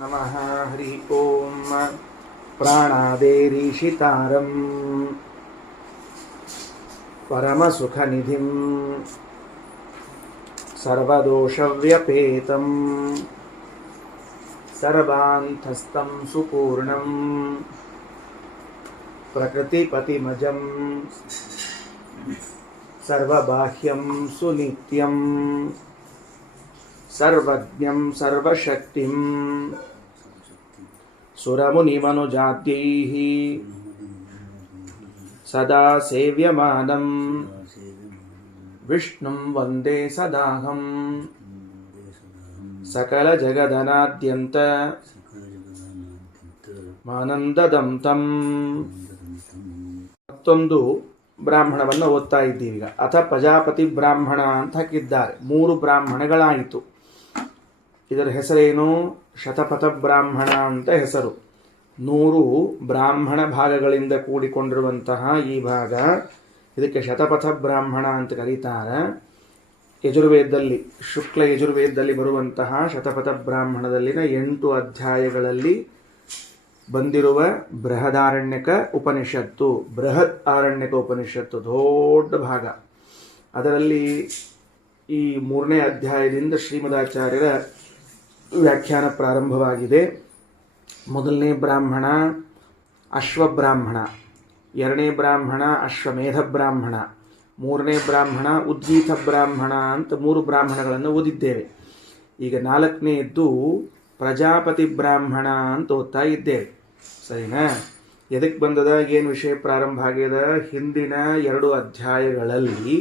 ನಮಃ ಹರಿ ಓಂ ಪ್ರಾಣಾದೇರೀಶಿತಾರಂ ಪರಮಸುಖನಿಧಿಂ ಸರ್ವದೋಷವ್ಯಪೇತಂ ಸರ್ವಾಂತಸ್ಥಂ ಸುಪೂರ್ಣಂ ಪ್ರಕೃತಿಪತಿಮಜಂ ಸರ್ವಬಾಹ್ಯಂ ಸುನಿತ್ಯಂ ಸರ್ವಜ್ಞಂ ಸರ್ವಶಕ್ತಿಂ ಸುರಮುನಿಮನುಜಾದ್ಯೈಃ ಸದಾ ಸೇವ್ಯಮಾನಂ ವಿಷ್ಣುಂ ವಂದೇ ಸದಾಹಂ ಸಕಲ ಜಗದನಾದ್ಯಂತ ಮಾನಂದದಂ ತಂ. ಮತ್ತೊಂದು ಬ್ರಾಹ್ಮಣವನ್ನು ಓದ್ತಾ ಇದ್ದೀವಿ ಈಗ. ಅಥ ಪ್ರಜಾಪತಿ ಬ್ರಾಹ್ಮಣ ಅಂತ ಹಾಕಿದ್ದಾರೆ. 3 ಬ್ರಾಹ್ಮಣಗಳಾಯಿತು. ಇದರ ಹೆಸರೇನು? ಶತಪಥ ಬ್ರಾಹ್ಮಣ ಅಂತ ಹೆಸರು. 100 ಬ್ರಾಹ್ಮಣ ಭಾಗಗಳಿಂದ ಕೂಡಿಕೊಂಡಿರುವಂತಹ ಈ ಭಾಗ, ಇದಕ್ಕೆ ಶತಪಥ ಬ್ರಾಹ್ಮಣ ಅಂತ ಕರೀತಾರೆ. ಯಜುರ್ವೇದದಲ್ಲಿ, ಶುಕ್ಲ ಯಜುರ್ವೇದದಲ್ಲಿ ಬರುವಂತಹ ಶತಪಥ ಬ್ರಾಹ್ಮಣದಲ್ಲಿನ 8 ಅಧ್ಯಾಯಗಳಲ್ಲಿ ಬಂದಿರುವ ಬೃಹದಾರಣ್ಯಕ ಉಪನಿಷತ್ತು. ಬೃಹತ್ ಆರಣ್ಯಕ ಉಪನಿಷತ್ತು ದೊಡ್ಡ ಭಾಗ. ಅದರಲ್ಲಿ ಈ 3ನೇ ಅಧ್ಯಾಯದಿಂದ ಶ್ರೀಮದಾಚಾರ್ಯರ ವ್ಯಾಖ್ಯಾನ ಪ್ರಾರಂಭವಾಗಿದೆ. 1ನೇ ಬ್ರಾಹ್ಮಣ ಅಶ್ವಬ್ರಾಹ್ಮಣ, 2ನೇ ಬ್ರಾಹ್ಮಣ ಅಶ್ವಮೇಧ ಬ್ರಾಹ್ಮಣ, 3ನೇ ಬ್ರಾಹ್ಮಣ ಉದ್ಗೀತ ಬ್ರಾಹ್ಮಣ ಅಂತ 3 ಬ್ರಾಹ್ಮಣಗಳನ್ನು ಓದಿದ್ದೇವೆ. ಈಗ 4ನೇದ್ದು ಪ್ರಜಾಪತಿ ಬ್ರಾಹ್ಮಣ ಅಂತ ಓದ್ತಾ ಇದ್ದೇವೆ. ಸರಿನಾ? ಎದಕ್ಕೆ ಬಂದದ, ಏನು ವಿಷಯ ಪ್ರಾರಂಭ ಆಗ್ಯದ? ಹಿಂದಿನ 2 ಅಧ್ಯಾಯಗಳಲ್ಲಿ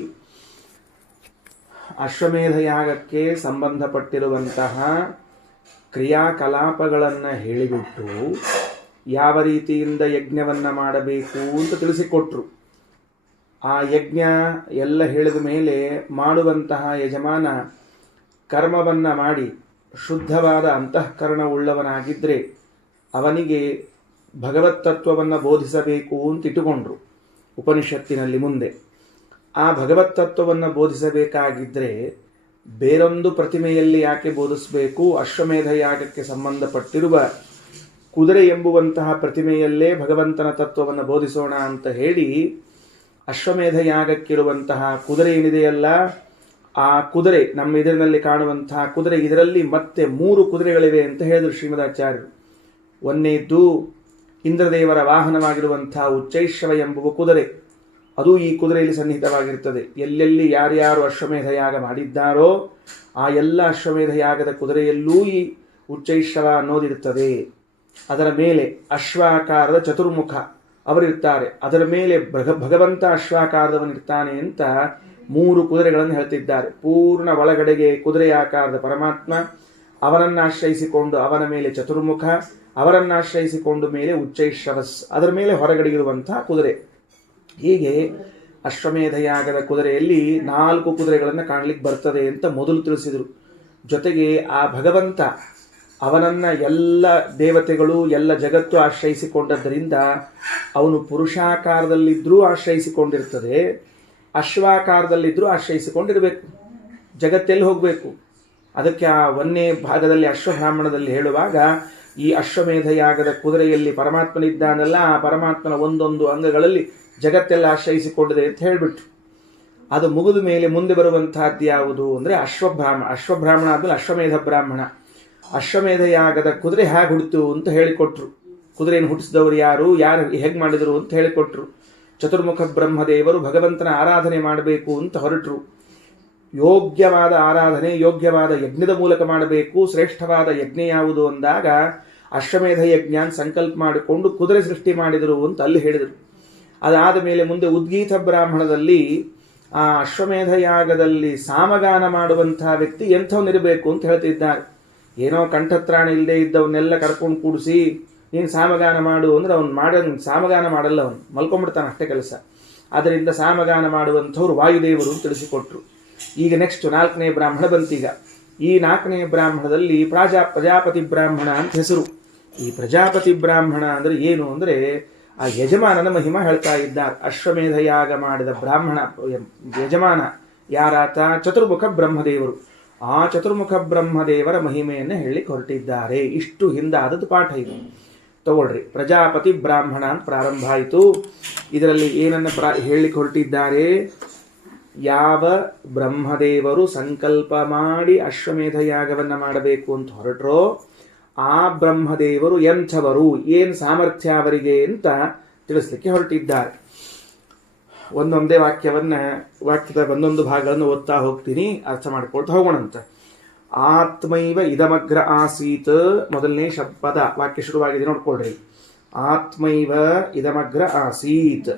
ಅಶ್ವಮೇಧ ಯಾಗಕ್ಕೆ ಸಂಬಂಧಪಟ್ಟಿರುವಂತಹ ಕ್ರಿಯಾಕಲಾಪಗಳನ್ನು ಹೇಳಿಬಿಟ್ಟು ಯಾವ ರೀತಿಯಿಂದ ಯಜ್ಞವನ್ನು ಮಾಡಬೇಕು ಅಂತ ತಿಳಿಸಿಕೊಟ್ರು. ಆ ಯಜ್ಞ ಎಲ್ಲ ಹೇಳಿದ ಮೇಲೆ ಮಾಡುವಂತಹ ಯಜಮಾನ ಕರ್ಮವನ್ನು ಮಾಡಿ ಶುದ್ಧವಾದ ಅಂತಃಕರಣವುಳ್ಳವನಾಗಿದ್ದರೆ ಅವನಿಗೆ ಭಗವತ್ ತತ್ವವನ್ನು ಬೋಧಿಸಬೇಕು ಅಂತ ಇಟ್ಟುಕೊಂಡ್ರು ಉಪನಿಷತ್ತಿನಲ್ಲಿ. ಮುಂದೆ ಆ ಭಗವತ್ ತತ್ವವನ್ನು ಬೋಧಿಸಬೇಕಾಗಿದ್ದರೆ ಬೇರೊಂದು ಪ್ರತಿಮೆಯಲ್ಲಿ ಯಾಕೆ ಬೋಧಿಸಬೇಕು? ಅಶ್ವಮೇಧ ಯಾಗಕ್ಕೆ ಸಂಬಂಧಪಟ್ಟಿರುವ ಕುದುರೆ ಎಂಬುವಂತಹ ಪ್ರತಿಮೆಯಲ್ಲೇ ಭಗವಂತನ ತತ್ವವನ್ನು ಬೋಧಿಸೋಣ ಅಂತ ಹೇಳಿ ಅಶ್ವಮೇಧ ಯಾಗಕ್ಕಿರುವಂತಹ ಕುದುರೆ ಏನಿದೆಯಲ್ಲ, ಆ ಕುದುರೆ ನಮ್ಮ ಎದುರಿನಲ್ಲಿ ಕಾಣುವಂತಹ ಕುದುರೆ, ಇದರಲ್ಲಿ ಮತ್ತೆ 3 ಕುದುರೆಗಳಿವೆ ಅಂತ ಹೇಳಿದರು ಶ್ರೀಮದಾಚಾರ್ಯರು. 1ನೇದ್ದು ಇಂದ್ರದೇವರ ವಾಹನವಾಗಿರುವಂತಹ ಉಚ್ಚೈಶ್ರವ ಎಂಬುವ ಕುದುರೆ. ಅದು ಈ ಕುದುರೆಯಲ್ಲಿ ಸನ್ನಿಹಿತವಾಗಿರ್ತದೆ. ಎಲ್ಲೆಲ್ಲಿ ಯಾರ್ಯಾರು ಅಶ್ವಮೇಧ ಯಾಗ ಮಾಡಿದ್ದಾರೋ ಆ ಎಲ್ಲ ಅಶ್ವಮೇಧ ಯಾಗದ ಕುದುರೆಯಲ್ಲೂ ಈ ಉಚ್ಚೈಶ್ರವ ಅನ್ನೋದಿರ್ತದೆ. ಅದರ ಮೇಲೆ ಅಶ್ವಾಕಾರದ ಚತುರ್ಮುಖ ಅವರಿರ್ತಾರೆ. ಅದರ ಮೇಲೆ ಭಗವಂತ ಅಶ್ವಾಕಾರದವನಿರ್ತಾನೆ ಅಂತ 3 ಕುದುರೆಗಳನ್ನು ಹೇಳ್ತಿದ್ದಾರೆ. ಪೂರ್ಣ ಒಳಗಡೆಗೆ ಕುದುರೆಯ ಆಕಾರದ ಪರಮಾತ್ಮ, ಅವನನ್ನಾಶ್ರಯಿಸಿಕೊಂಡು ಅವನ ಮೇಲೆ ಚತುರ್ಮುಖ, ಅವರನ್ನಾಶ್ರಯಿಸಿಕೊಂಡು ಮೇಲೆ ಉಚ್ಚೈಶ್ರವಸ್, ಅದರ ಮೇಲೆ ಹೊರಗಡೆ ಇರುವಂತಹ ಕುದುರೆ. ಹೀಗೆ ಅಶ್ವಮೇಧ ಯಾಗದ ಕುದುರೆಯಲ್ಲಿ 4 ಕುದುರೆಗಳನ್ನು ಕಾಣಲಿಕ್ಕೆ ಬರ್ತದೆ ಅಂತ ಮೊದಲು ತಿಳಿಸಿದರು. ಜೊತೆಗೆ ಆ ಭಗವಂತ ಅವನನ್ನ ಎಲ್ಲ ದೇವತೆಗಳು ಎಲ್ಲ ಜಗತ್ತು ಆಶ್ರಯಿಸಿಕೊಂಡದ್ದರಿಂದ ಅವನು ಪುರುಷಾಕಾರದಲ್ಲಿದ್ದರೂ ಆಶ್ರಯಿಸಿಕೊಂಡಿರ್ತದೆ, ಅಶ್ವಾಕಾರದಲ್ಲಿದ್ದರೂ ಆಶ್ರಯಿಸಿಕೊಂಡಿರಬೇಕು. ಜಗತ್ತೆಲ್ಲಿ ಹೋಗಬೇಕು? ಅದಕ್ಕೆ ಆ 1ನೇ ಭಾಗದಲ್ಲಿ ಅಶ್ವಬ್ರಾಹ್ಮಣದಲ್ಲಿ ಹೇಳುವಾಗ ಈ ಅಶ್ವಮೇಧ ಯಾಗದ ಕುದುರೆಯಲ್ಲಿ ಪರಮಾತ್ಮನಿದ್ದಾನಲ್ಲ, ಆ ಪರಮಾತ್ಮನ ಒಂದೊಂದು ಅಂಗಗಳಲ್ಲಿ ಜಗತ್ತೆಲ್ಲ ಆಶ್ರಯಿಸಿಕೊಂಡಿದೆ ಅಂತ ಹೇಳಿಬಿಟ್ರು. ಅದು ಮುಗಿದ ಮೇಲೆ ಮುಂದೆ ಬರುವಂತಹದ್ದು ಯಾವುದು ಅಂದರೆ ಅಶ್ವಬ್ರಾಹ್ಮಣ ಆದ್ಮೇಲೆ ಅಶ್ವಮೇಧ ಬ್ರಾಹ್ಮಣ. ಅಶ್ವಮೇಧ ಯಾಗದ ಕುದುರೆ ಹೇಗೆ ಹುಟ್ಟಿತು ಅಂತ ಹೇಳಿಕೊಟ್ರು. ಕುದುರೆಯನ್ನು ಹುಟ್ಟಿಸಿದವರು ಯಾರು ಹೇಗೆ ಮಾಡಿದರು ಅಂತ ಹೇಳಿಕೊಟ್ರು. ಚತುರ್ಮುಖ ಬ್ರಹ್ಮದೇವರು ಭಗವಂತನ ಆರಾಧನೆ ಮಾಡಬೇಕು ಅಂತ ಹೊರಟರು. ಯೋಗ್ಯವಾದ ಆರಾಧನೆ, ಯೋಗ್ಯವಾದ ಯಜ್ಞದ ಮೂಲಕ ಮಾಡಬೇಕು. ಶ್ರೇಷ್ಠವಾದ ಯಜ್ಞ ಯಾವುದು ಅಂದಾಗ ಅಶ್ವಮೇಧ ಯಜ್ಞ ಸಂಕಲ್ಪ ಮಾಡಿಕೊಂಡು ಕುದುರೆ ಸೃಷ್ಟಿ ಮಾಡಿದರು ಅಂತ ಅಲ್ಲಿ ಹೇಳಿದರು. ಅದಾದ ಮೇಲೆ ಮುಂದೆ ಉದ್ಗೀತ ಬ್ರಾಹ್ಮಣದಲ್ಲಿ ಆ ಅಶ್ವಮೇಧ ಯಾಗದಲ್ಲಿ ಸಾಮಗಾನ ಮಾಡುವಂತಹ ವ್ಯಕ್ತಿ ಎಂಥವನಿರಬೇಕು ಅಂತ ಹೇಳ್ತಿದ್ದಾರೆ. ಏನೋ ಕಂಠತ್ರಾಣ ಇಲ್ಲದೆ ಇದ್ದವನ್ನೆಲ್ಲ ಕರ್ಕೊಂಡು ಕೂಡಿಸಿ ನೀನು ಸಾಮಗಾನ ಮಾಡು ಅಂದ್ರೆ ಅವ್ನು ಸಾಮಗಾನ ಮಾಡಲ್ಲ, ಅವನು ಮಲ್ಕೊಂಡ್ಬಿಡ್ತಾನೆ, ಅಷ್ಟೇ ಕೆಲಸ. ಆದ್ದರಿಂದ ಸಾಮಗಾನ ಮಾಡುವಂಥವ್ರು ವಾಯುದೇವರು ಅಂತ ತಿಳಿಸಿಕೊಟ್ರು. ಈಗ ನೆಕ್ಸ್ಟ್ 4ನೇ ಬ್ರಾಹ್ಮಣ ಬಂತೀಗ. ಈ 4ನೇ ಬ್ರಾಹ್ಮಣದಲ್ಲಿ ಪ್ರಜಾಪತಿ ಬ್ರಾಹ್ಮಣ ಅಂತ ಹೆಸರು. ಈ ಪ್ರಜಾಪತಿ ಬ್ರಾಹ್ಮಣ ಅಂದರೆ ಏನು ಅಂದರೆ ಆ ಯಜಮಾನನ ಮಹಿಮಾ ಹೇಳ್ತಾ ಇದ್ದಾರೆ. ಅಶ್ವಮೇಧ ಯಾಗ ಮಾಡಿದ ಬ್ರಾಹ್ಮಣ ಯಜಮಾನ ಯಾರಾತ? ಚತುರ್ಮುಖ ಬ್ರಹ್ಮದೇವರು. ಆ ಚತುರ್ಮುಖ ಬ್ರಹ್ಮದೇವರ ಮಹಿಮೆಯನ್ನು ಹೇಳಲಿಕ್ಕೆ ಹೊರಟಿದ್ದಾರೆ. ಇಷ್ಟು ಹಿಂದಾದದ್ದು ಪಾಠ ಇದು. ತಗೊಳ್ರಿ, ಪ್ರಜಾಪತಿ ಬ್ರಾಹ್ಮಣ ಅಂತ ಪ್ರಾರಂಭ ಆಯಿತು. ಇದರಲ್ಲಿ ಏನನ್ನು ಹೇಳಲಿಕ್ಕೆ ಹೊರಟಿದ್ದಾರೆ? ಯಾವ ಬ್ರಹ್ಮದೇವರು ಸಂಕಲ್ಪ ಮಾಡಿ ಅಶ್ವಮೇಧ ಯಾಗವನ್ನು ಮಾಡಬೇಕು ಅಂತ ಹೊರಟ್ರೋ ಆ ಬ್ರಹ್ಮದೇವರು ಎಂಥವರು, ಏನು ಸಾಮರ್ಥ್ಯ ಅವರಿಗೆ ಅಂತ ತಿಳಿಸ್ಲಿಕ್ಕೆ ಹೊರಟಿದ್ದಾರೆ. ಒಂದೊಂದೇ ವಾಕ್ಯದ ಒಂದೊಂದು ಭಾಗಗಳನ್ನು ಓದ್ತಾ ಹೋಗ್ತೀನಿ, ಅರ್ಥ ಮಾಡ್ಕೊಳ್ತಾ ಹೋಗೋಣಂತ. ಆತ್ಮೈವ ಇದಮಗ್ರ ಆಸೀತ್, ಮೊದಲನೇ ಪದ ವಾಕ್ಯ ಶುರುವಾಗಿದೆ ನೋಡ್ಕೊಳ್ರಿ. ಆತ್ಮೈವ ಇದಮಗ್ರ ಆಸೀತ್,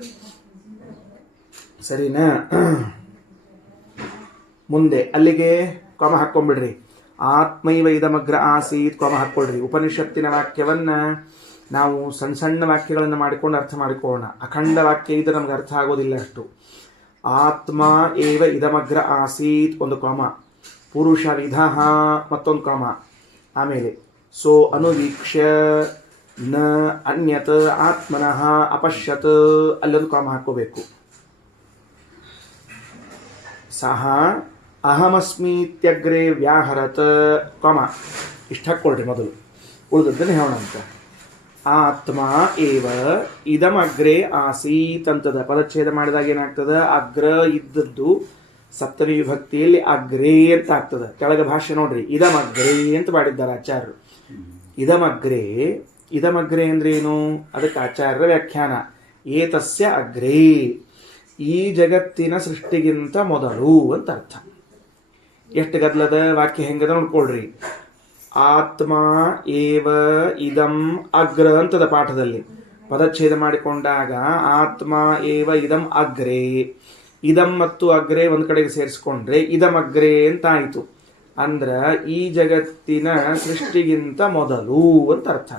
ಸರಿನಾ? ಮುಂದೆ ಅಲ್ಲಿಗೆ ಕೊಮ ಹಾಕ್ಕೊಂಡ್ಬಿಡ್ರಿ. ಆತ್ಮೈವ ಇದಮಗ್ರ ಆಸೀತ್ ಕೊಮ ಹಾಕ್ಕೊಳ್ರಿ. ಉಪನಿಷತ್ತಿನ ವಾಕ್ಯವನ್ನ ನಾವು ಸಣ್ಣ ಸಣ್ಣ ವಾಕ್ಯಗಳನ್ನು ಮಾಡಿಕೊಂಡು ಅರ್ಥ ಮಾಡಿಕೊಳ್ಳೋಣ. ಅಖಂಡ ವಾಕ್ಯ ಇದು ನಮ್ಗೆ ಅರ್ಥ ಆಗೋದಿಲ್ಲ ಅಷ್ಟು. ಆತ್ಮ ಏವ ಇದಮಗ್ರ ಆಸೀತ್ ಒಂದು ಕಾಮ, ಪುರುಷ ವಿಧ ಮತ್ತೊಂದು ಕಾಮ, ಆಮೇಲೆ ಸೋ ಅನುವೀಕ್ಷ್ಯ ನ ಅನ್ಯತ್ ಆತ್ಮನಃ ಅಪಶ್ಯತ್ ಅಲ್ಲೊಂದು ಕಾಮ ಹಾಕೋಬೇಕು. ಸಹ ಅಹಮಸ್ಮೀತ್ಯಗ್ರೆ ವ್ಯಾಹರತ್ ಕಾಮ, ಇಷ್ಟು ಹಾಕ್ಕೊಳ್ರಿ. ಮೊದಲು ಉಳಿದದ್ದನ್ನು ಹೇಳೋಣ ಅಂತ. ಆತ್ಮ ಏವ ಇದಮಗ್ರೆ ಆಸೀತ್ ಅಂತದ ಪದಚ್ಛೇದ ಮಾಡಿದಾಗ ಏನಾಗ್ತದ? ಅಗ್ರ ಇದ್ದದ್ದು ಸಪ್ತಮಿ ವಿಭಕ್ತಿಯಲ್ಲಿ ಅಗ್ರೇ ಅಂತ ಆಗ್ತದೆ. ಕೆಳಗೆ ಭಾಷೆ ನೋಡ್ರಿ, ಇದಮಗ್ರೇ ಅಂತ ಮಾಡಿದ್ದಾರೆ ಆಚಾರ್ಯರು. ಇದಮಗ್ರೇ, ಇದಮಗ್ರೇ ಅಂದ್ರೆ ಏನು? ಅದಕ್ಕೆ ಆಚಾರ್ಯರ ವ್ಯಾಖ್ಯಾನ, ಏತಸ್ಯ ಅಗ್ರೇ, ಈ ಜಗತ್ತಿನ ಸೃಷ್ಟಿಗಿಂತ ಮೊದಲು ಅಂತ ಅರ್ಥ. ಎಷ್ಟು ಗದ್ಲದ ವಾಕ್ಯ ಹೆಂಗದ ನೋಡ್ಕೊಳ್ರಿ. ಆತ್ಮ ಏವ ಇದಂ ಅಗ್ರ ಅಂತದ ಪಾಠದಲ್ಲಿ ಪದಚ್ಛೇದ ಮಾಡಿಕೊಂಡಾಗ ಆತ್ಮ ಏವ ಇದಂ ಅಗ್ರೇ, ಇದಂ ಮತ್ತು ಅಗ್ರೇ ಒಂದು ಕಡೆಗೆ ಸೇರಿಸ್ಕೊಂಡ್ರೆ ಇದಂ ಅಗ್ರೇ ಅಂತ ಆಯಿತು. ಅಂದ್ರ ಈ ಜಗತ್ತಿನ ಸೃಷ್ಟಿಗಿಂತ ಮೊದಲು ಅಂತ ಅರ್ಥ.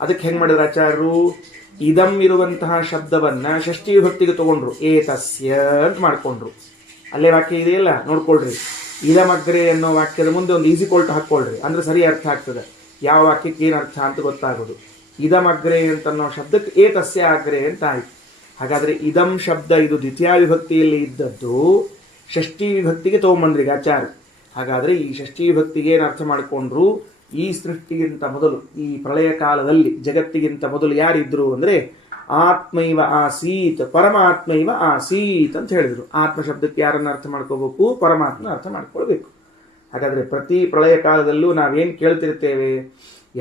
ಅದಕ್ಕೆ ಹೆಂಗ್ ಮಾಡಿದ್ರು ಆಚಾರ್ಯರು? ಇದಂ ಇರುವಂತಹ ಶಬ್ದವನ್ನ ಷಷ್ಠಿ ವಿಭಕ್ತಿಗೆ ತಗೊಂಡ್ರು, ಏತಸ್ಯ ಅಂತ ಮಾಡ್ಕೊಂಡ್ರು. ಅಲ್ಲೇ ವಾಕ್ಯ ಇದೆಯಲ್ಲ ನೋಡ್ಕೊಳ್ರಿ. ಇದಮಗ್ರೆ ಅನ್ನೋ ವಾಕ್ಯದ ಮುಂದೆ ಒಂದು ಈಸಿ ಕೋಲ್ಟ್ ಹಾಕ್ಕೊಳ್ರಿ, ಅಂದ್ರೆ ಸರಿ ಅರ್ಥ ಆಗ್ತದೆ. ಯಾವ ವಾಕ್ಯಕ್ಕೆ ಏನು ಅರ್ಥ ಅಂತ ಗೊತ್ತಾಗೋದು. ಇದಮಗ್ರೆ ಅಂತ ಅನ್ನೋ ಶಬ್ದಕ್ಕೆ ಏತಸ್ಯ ಅಗ್ರೆ ಅಂತ ಆಯ್ತು. ಹಾಗಾದ್ರೆ ಇದಂ ಶಬ್ದ ಇದು ದ್ವಿತೀಯ ವಿಭಕ್ತಿಯಲ್ಲಿ ಇದ್ದದ್ದು ಷಷ್ಠಿ ವಿಭಕ್ತಿಗೆ ತಗೊಂಬಂದ್ರಿಗೆ ಆಚಾರ್ಯ. ಹಾಗಾದ್ರೆ ಈ ಷಷ್ಠಿ ವಿಭಕ್ತಿಗೆ ಏನು ಅರ್ಥ ಮಾಡಿಕೊಂಡ್ರು? ಈ ಸೃಷ್ಟಿಗಿಂತ ಮೊದಲು, ಈ ಪ್ರಳಯ ಕಾಲದಲ್ಲಿ ಜಗತ್ತಿಗಿಂತ ಮೊದಲು ಯಾರಿದ್ರು ಅಂದ್ರೆ ಆತ್ಮೈವ ಆಸೀತ್, ಪರಮಾತ್ಮೈವ ಆಸೀತ್ ಅಂತ ಹೇಳಿದ್ರು. ಆತ್ಮ ಶಬ್ದಕ್ಕೆ ಯಾರನ್ನ ಅರ್ಥ ಮಾಡ್ಕೋಬೇಕು? ಪರಮಾತ್ಮ ಅರ್ಥ ಮಾಡ್ಕೊಳ್ಬೇಕು. ಹಾಗಾದ್ರೆ ಪ್ರತಿ ಪ್ರಳಯ ಕಾಲದಲ್ಲೂ ನಾವೇನ್ ಕೇಳ್ತಿರ್ತೇವೆ?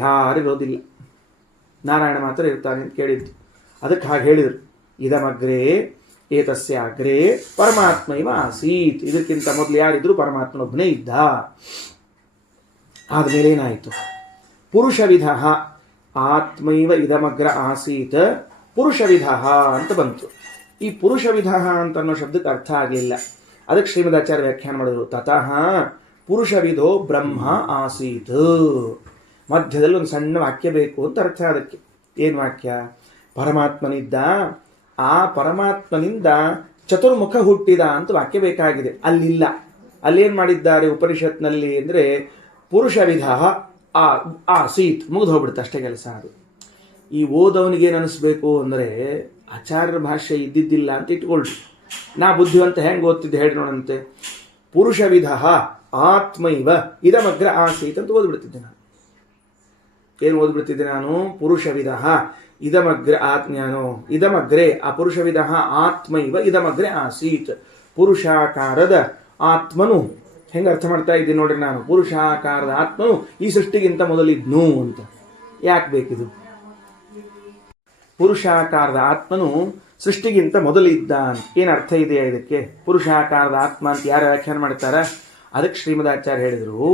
ಯಾರಿರೋದಿಲ್ಲ, ನಾರಾಯಣ ಮಾತ್ರ ಇರ್ತಾನೆ ಅಂತ ಕೇಳಿದ್ದು. ಅದಕ್ಕೆ ಹಾಗೆ ಹೇಳಿದ್ರು, ಇದಮಗ್ರೇ ಏತಸ್ಯ ಅಗ್ರೇ ಪರಮಾತ್ಮೈವ ಆಸೀತ್. ಇದಕ್ಕಿಂತ ಮೊದಲು ಯಾರಿದ್ರು? ಪರಮಾತ್ಮನೊಬ್ಬನೇ ಇದ್ದ. ಆದ್ಮೇಲೆ ಏನಾಯಿತು? ಪುರುಷವಿಧ, ಆತ್ಮೈವ ಇದಮಗ್ರ ಆಸೀತ್ ಪುರುಷವಿಧ ಅಂತ ಬಂತು. ಈ ಪುರುಷವಿಧ ಅಂತ ಅನ್ನೋ ಶಬ್ದಕ್ಕೆ ಅರ್ಥ ಆಗಲಿಲ್ಲ. ಅದಕ್ಕೆ ಶ್ರೀಮದಾಚಾರ್ಯ ವ್ಯಾಖ್ಯಾನ ಮಾಡಿದ್ರು, ತತಃ ಪುರುಷವಿಧೋ ಬ್ರಹ್ಮ ಆಸೀತ್. ಮಧ್ಯದಲ್ಲಿ ಒಂದು ಸಣ್ಣ ವಾಕ್ಯ ಬೇಕು ಅಂತ ಅರ್ಥ. ಅದಕ್ಕೆ ಏನು ವಾಕ್ಯ? ಪರಮಾತ್ಮನಿದ್ದ, ಆ ಪರಮಾತ್ಮನಿಂದ ಚತುರ್ಮುಖ ಹುಟ್ಟಿದ ಅಂತ ವಾಕ್ಯ ಬೇಕಾಗಿದೆ. ಅಲ್ಲಿಲ್ಲ. ಅಲ್ಲೇನ್ ಮಾಡಿದ್ದಾರೆ ಉಪನಿಷತ್ನಲ್ಲಿ ಅಂದ್ರೆ ಪುರುಷವಿಧ ಆಸೀತ್, ಮುಗಿದು ಹೋಗ್ಬಿಡುತ್ತೆ ಅಷ್ಟೇ ಕೆಲಸ. ಅದು ಈ ಓದವನಿಗೆ ಏನು ಅನಿಸ್ಬೇಕು ಅಂದರೆ ಆಚಾರ್ಯರ ಭಾಷೆ ಇದ್ದಿದ್ದಿಲ್ಲ ಅಂತ ಇಟ್ಕೊಳ್ರಿ. ನಾ ಬುದ್ಧಿವಂತ ಹೆಂಗೆ ಓದ್ತಿದ್ದೆ ಹೇಳಿ ನೋಡಂತೆ. ಪುರುಷವಿಧ ಆತ್ಮೈವ ಇದಮಗ್ರ ಆಸೀತ್ ಅಂತ ಓದ್ಬಿಡ್ತಿದ್ದೆ ನಾನು. ಏನು ಓದ್ಬಿಡ್ತಿದ್ದೆ ನಾನು? ಪುರುಷವಿಧ ಇದಮಗ್ರ ಆತ್ಮ್ಯಾನೋ ಇದಮಗ್ರೆ, ಆ ಪುರುಷವಿಧ ಆತ್ಮೈವ ಇದಮಗ್ರೆ ಆಸೀತ್. ಪುರುಷಾಕಾರದ ಆತ್ಮನು ಹೆಂಗೆ ಅರ್ಥ ಮಾಡ್ತಾ ಇದ್ದೀನಿ ನೋಡ್ರಿ ನಾನು. ಪುರುಷಾಕಾರದ ಆತ್ಮನು ಈ ಸೃಷ್ಟಿಗಿಂತ ಮೊದಲಿದ್ನು ಅಂತ. ಯಾಕೆ ಬೇಕಿದು? ಪುರುಷಾಕಾರದ ಆತ್ಮನು ಸೃಷ್ಟಿಗಿಂತ ಮೊದಲಿದ್ದ ಅಂತ ಏನು ಅರ್ಥ ಇದೆಯಾ ಇದಕ್ಕೆ? ಪುರುಷಾಕಾರದ ಆತ್ಮ ಅಂತ ಯಾರು ವ್ಯಾಖ್ಯಾನ ಮಾಡ್ತಾರ? ಅದಕ್ಕೆ ಶ್ರೀಮದಾಚಾರ್ಯ ಹೇಳಿದ್ರು,